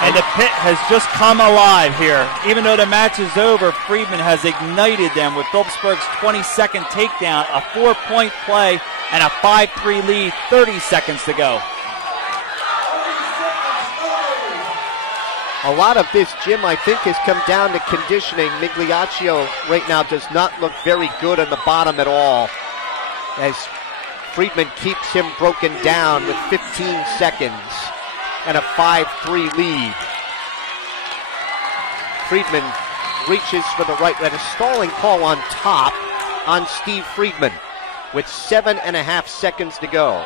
And the pit has just come alive here. Even though the match is over, Friedman has ignited them with Phillipsburg's 22nd takedown, a 4-point play, and a 5-3 lead, 30 seconds to go. A lot of this, Jim, I think, has come down to conditioning. Migliaccio right now does not look very good on the bottom at all, as Friedman keeps him broken down with 15 seconds and a 5-3 lead. Friedman reaches for the right, and a stalling call on top on Steve Friedman with 7.5 seconds to go.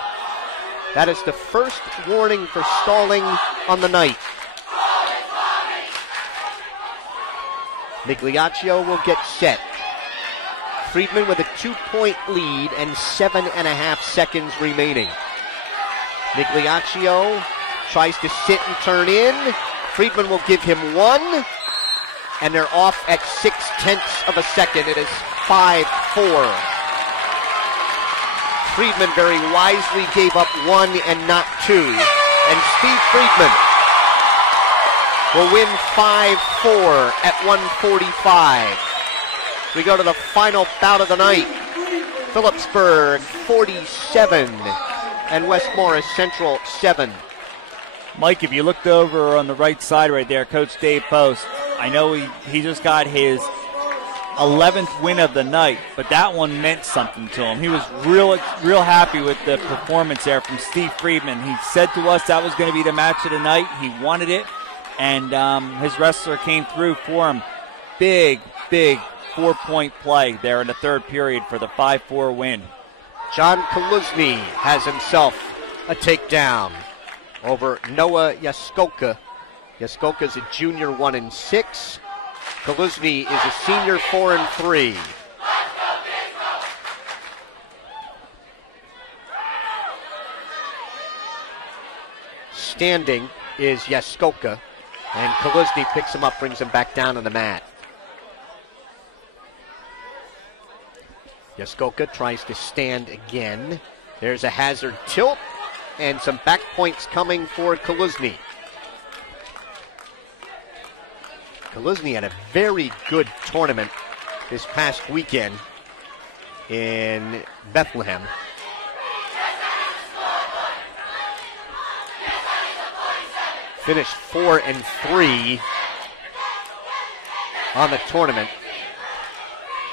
That is the first warning for stalling on the night. Migliaccio will get set. Friedman with a 2-point lead and 7.5 seconds remaining. Migliaccio tries to sit and turn in. Friedman will give him 1, and they're off at 0.6 of a second. It is 5-4. Friedman very wisely gave up 1 and not 2. And Steve Friedman will win 5-4 at 1:45. We go to the final bout of the night. Phillipsburg 47 and West Morris Central 7. Mike, if you looked over on the right side right there, Coach Dave Post, I know he just got his 11th win of the night, but that one meant something to him. He was real happy with the performance there from Steve Friedman. He said to us that was going to be the match of the night. He wanted it, and his wrestler came through for him. Big 4-point play there in the third period for the 5-4 win. John Kaluzny has himself a takedown over Noah Yaskoka. Yaskoka's a junior 1-6. Kaluzny is a senior 4-3. Standing is Yaskoka, and Kaluzny picks him up, brings him back down on the mat. Yaskoka tries to stand again. There's a hazard tilt and some back points coming for Kaluzny. Kaluzny had a very good tournament this past weekend in Bethlehem. Finished 4-3 on the tournament.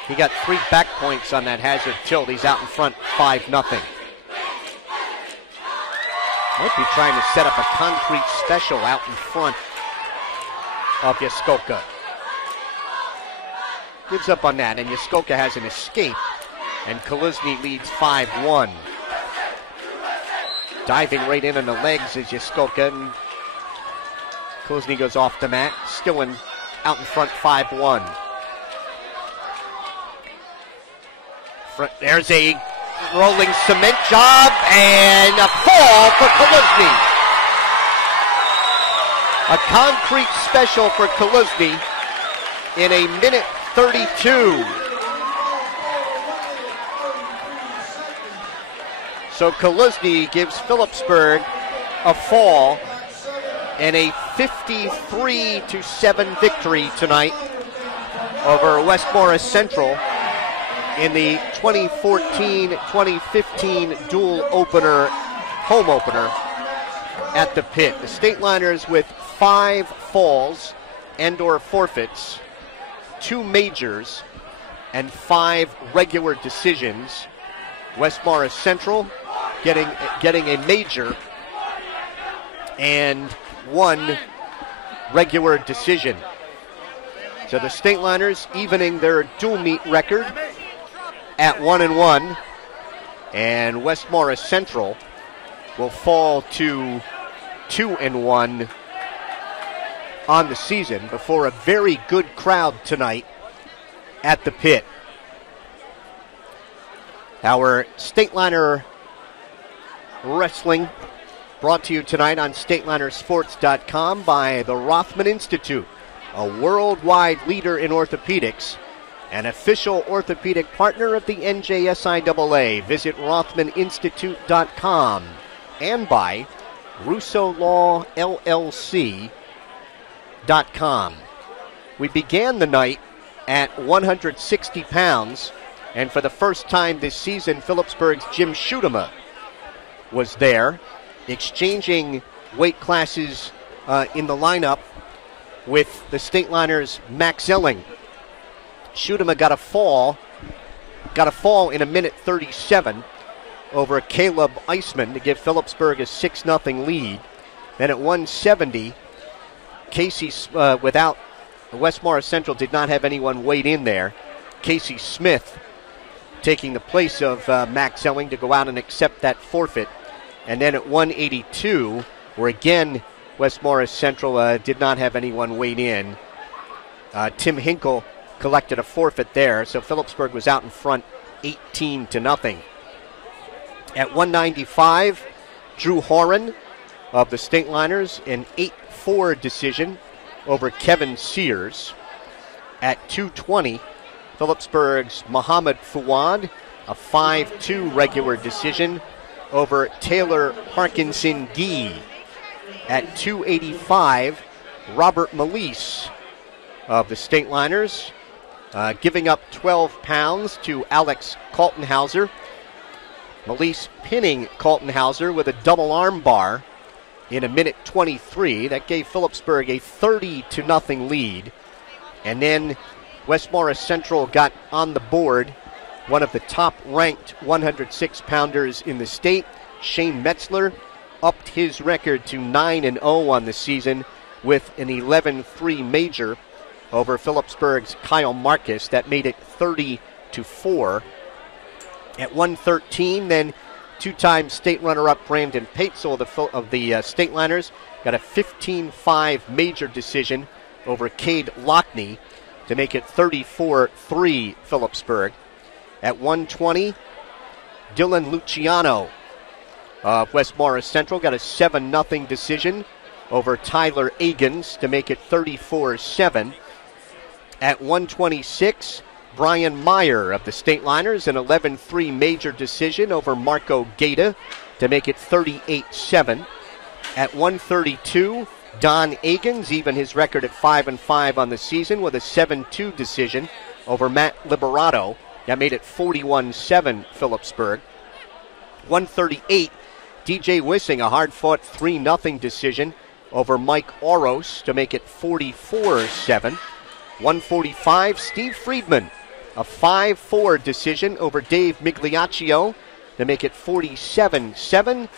He got 3 back points on that hazard tilt. He's out in front 5-0. Might be trying to set up a concrete special out in front of Yaskoka. Gives up on that, and Yaskoka has an escape, and Kaluzny leads 5-1. Diving right in on the legs is Yaskoka, and Kaluzny goes off the mat, still out in front 5-1. There's a rolling cement job and a fall for Kaluzny. A concrete special for Kaluzny in 1:32. So Kaluzny gives Phillipsburg a fall and a 53-7 victory tonight over West Morris Central in the 2014-2015 dual opener, home opener at the pit. The Stateliners with 5 falls and/or forfeits, 2 majors, and 5 regular decisions. West Morris Central getting a major and 1 regular decision. So the Stateliners evening their dual meet record at 1-1, and West Morris Central will fall to 2-1 on the season before a very good crowd tonight at the pit. Our Stateliner Wrestling brought to you tonight on StatelinerSports.com by the Rothman Institute, a worldwide leader in orthopedics, an official orthopedic partner of the NJSIAA. Visit RothmanInstitute.com, and by Russo Law LLC.com. We began the night at 160 pounds, and for the first time this season, Phillipsburg's Jim Schutema was there, exchanging weight classes in the lineup with the Stateliners' Max Elling. Schutema got a fall in 1:37 over Caleb Eisman to give Phillipsburg a 6-0 lead. Then at 170, Casey, without West Morris Central, did not have anyone weighed in there. Casey Smith taking the place of Max Elling to go out and accept that forfeit. And then at 182, where again West Morris Central did not have anyone weighed in, Tim Hinkle collected a forfeit there, so Phillipsburg was out in front 18-0. At 195, Drew Horan of the State Liners, an 8-4 decision over Kevin Sears. At 2:20, Phillipsburg's Muhammad Fuad, a 5-2 regular decision over Taylor Parkinson Gee. At 2:85, Robert Melise of the State Liners, giving up 12 pounds to Alex Kaltenhauser. Melise pinning Kaltenhauser with a double arm bar in a minute 23. That gave Phillipsburg a 30-0 lead. And then West Morris Central got on the board one of the top-ranked 106-pounders in the state. Shane Metzler upped his record to 9-0 on the season with an 11-3 major over Phillipsburg's Kyle Marcus. That made it 30-4. At 113, then two-time state runner-up Brandon Patesel of the State Liners got a 15-5 major decision over Cade Lockney to make it 34-3 Phillipsburg. At 120, Dylan Luciano of West Morris Central got a 7-0 decision over Tyler Agans to make it 34-7. At 126, Brian Meyer of the State Liners, an 11-3 major decision over Marco Gaeta to make it 38-7. At 132, Don Agans, even his record at 5-5 on the season with a 7-2 decision over Matt Liberato. That made it 41-7 Phillipsburg. 138, DJ Wissing, a hard-fought 3-0 decision over Mike Oros to make it 44-7. 145, Steve Friedman, a 5-4 decision over Dave Migliaccio to make it 47-7.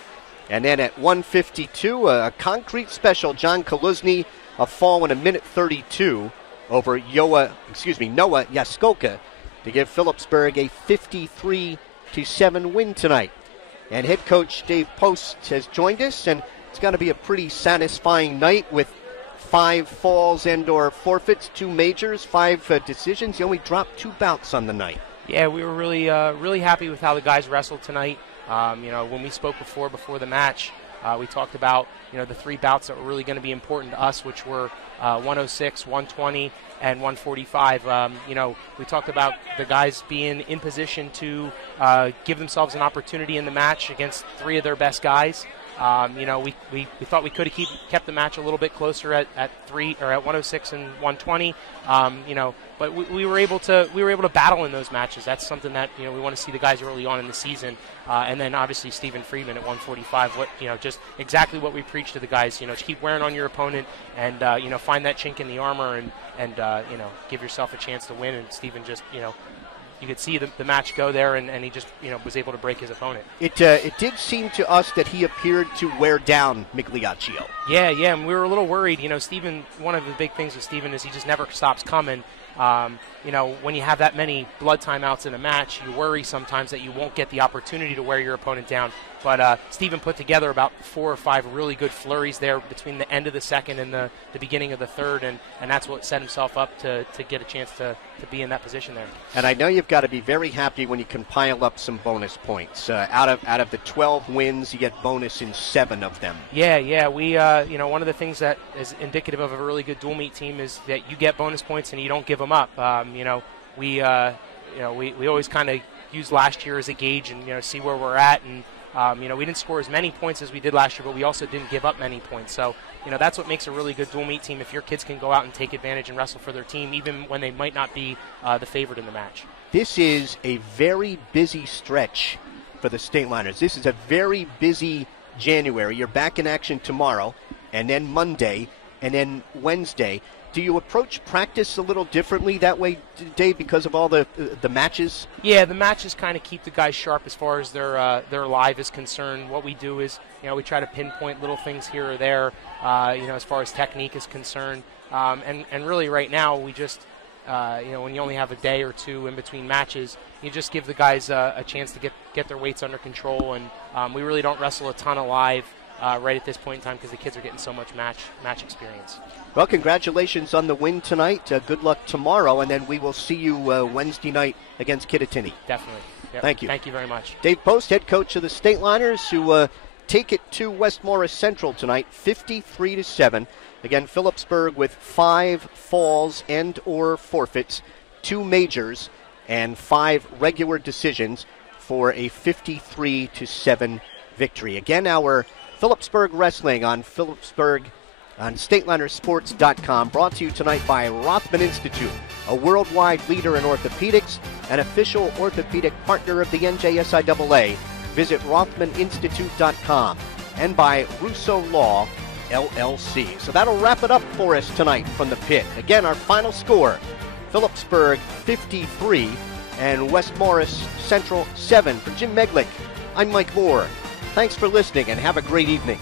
And then at 152, a concrete special, John Kaluzny, a fall in a minute 32 over Noah Yaskoka to give Phillipsburg a 53-7 win tonight. And head coach Dave Post has joined us, and it's going to be a pretty satisfying night with 5 falls and or forfeits, 2 majors, 5 decisions. You only dropped 2 bouts on the night. Yeah, we were really happy with how the guys wrestled tonight. When we spoke before the match, we talked about, the 3 bouts that were really going to be important to us, which were 106, 120, and 145. We talked about the guys being in position to give themselves an opportunity in the match against 3 of their best guys. We thought we could have kept the match a little bit closer at 106 and 120. But we were able to battle in those matches. That's something that we want to see the guys early on in the season. And then obviously Stephen Friedman at 145. Just exactly what we preach to the guys. Keep wearing on your opponent and find that chink in the armor and give yourself a chance to win. And Stephen just you could see the match go there, and he just was able to break his opponent. It did seem to us that he appeared to wear down Migliaccio. Yeah, and we were a little worried. Stephen, one of the big things with Stephen is he just never stops coming. When you have that many blood timeouts in a match, you worry sometimes that you won't get the opportunity to wear your opponent down. But Stephen put together about 4 or 5 really good flurries there between the end of the second and the beginning of the third, and that's what set himself up to get a chance to be in that position there. And I know you've got to be very happy when you can pile up some bonus points. Out of the 12 wins, you get bonus in 7 of them. Yeah. We one of the things that is indicative of a really good dual meet team is that you get bonus points and you don't give them up. We always kind of use last year as a gauge and see where we're at, and we didn't score as many points as we did last year, but we also didn't give up many points. So that's what makes a really good dual meet team, if your kids can go out and take advantage and wrestle for their team even when they might not be the favorite in the match. This is a very busy stretch for the State Liners. This is a very busy January. You're back in action tomorrow, and then Monday, and then Wednesday. Do you approach practice a little differently that way, Dave, because of all the matches? Yeah, the matches kind of keep the guys sharp as far as their live is concerned. What we do is, we try to pinpoint little things here or there, as far as technique is concerned. And really right now we just, when you only have a day or 2 in between matches, you just give the guys a chance to get their weights under control. And we really don't wrestle a ton of live right at this point in time because the kids are getting so much match experience. Well, congratulations on the win tonight. Good luck tomorrow, and then we will see you Wednesday night against Kittatinny. Definitely. Yep. Thank you. Thank you very much. Dave Post, head coach of the State Liners, who take it to West Morris Central tonight, 53-7. Again, Phillipsburg with 5 falls and or forfeits, 2 majors, and 5 regular decisions for a 53-7 victory. Again, our Phillipsburg Wrestling on Phillipsburg on StatelinerSports.com, brought to you tonight by Rothman Institute, a worldwide leader in orthopedics, an official orthopedic partner of the NJSIAA. Visit RothmanInstitute.com, and by Russo Law, LLC. So that'll wrap it up for us tonight from the pit. Again, our final score, Phillipsburg 53 and West Morris Central 7. For Jim Meglick, I'm Mike Moore. Thanks for listening and have a great evening.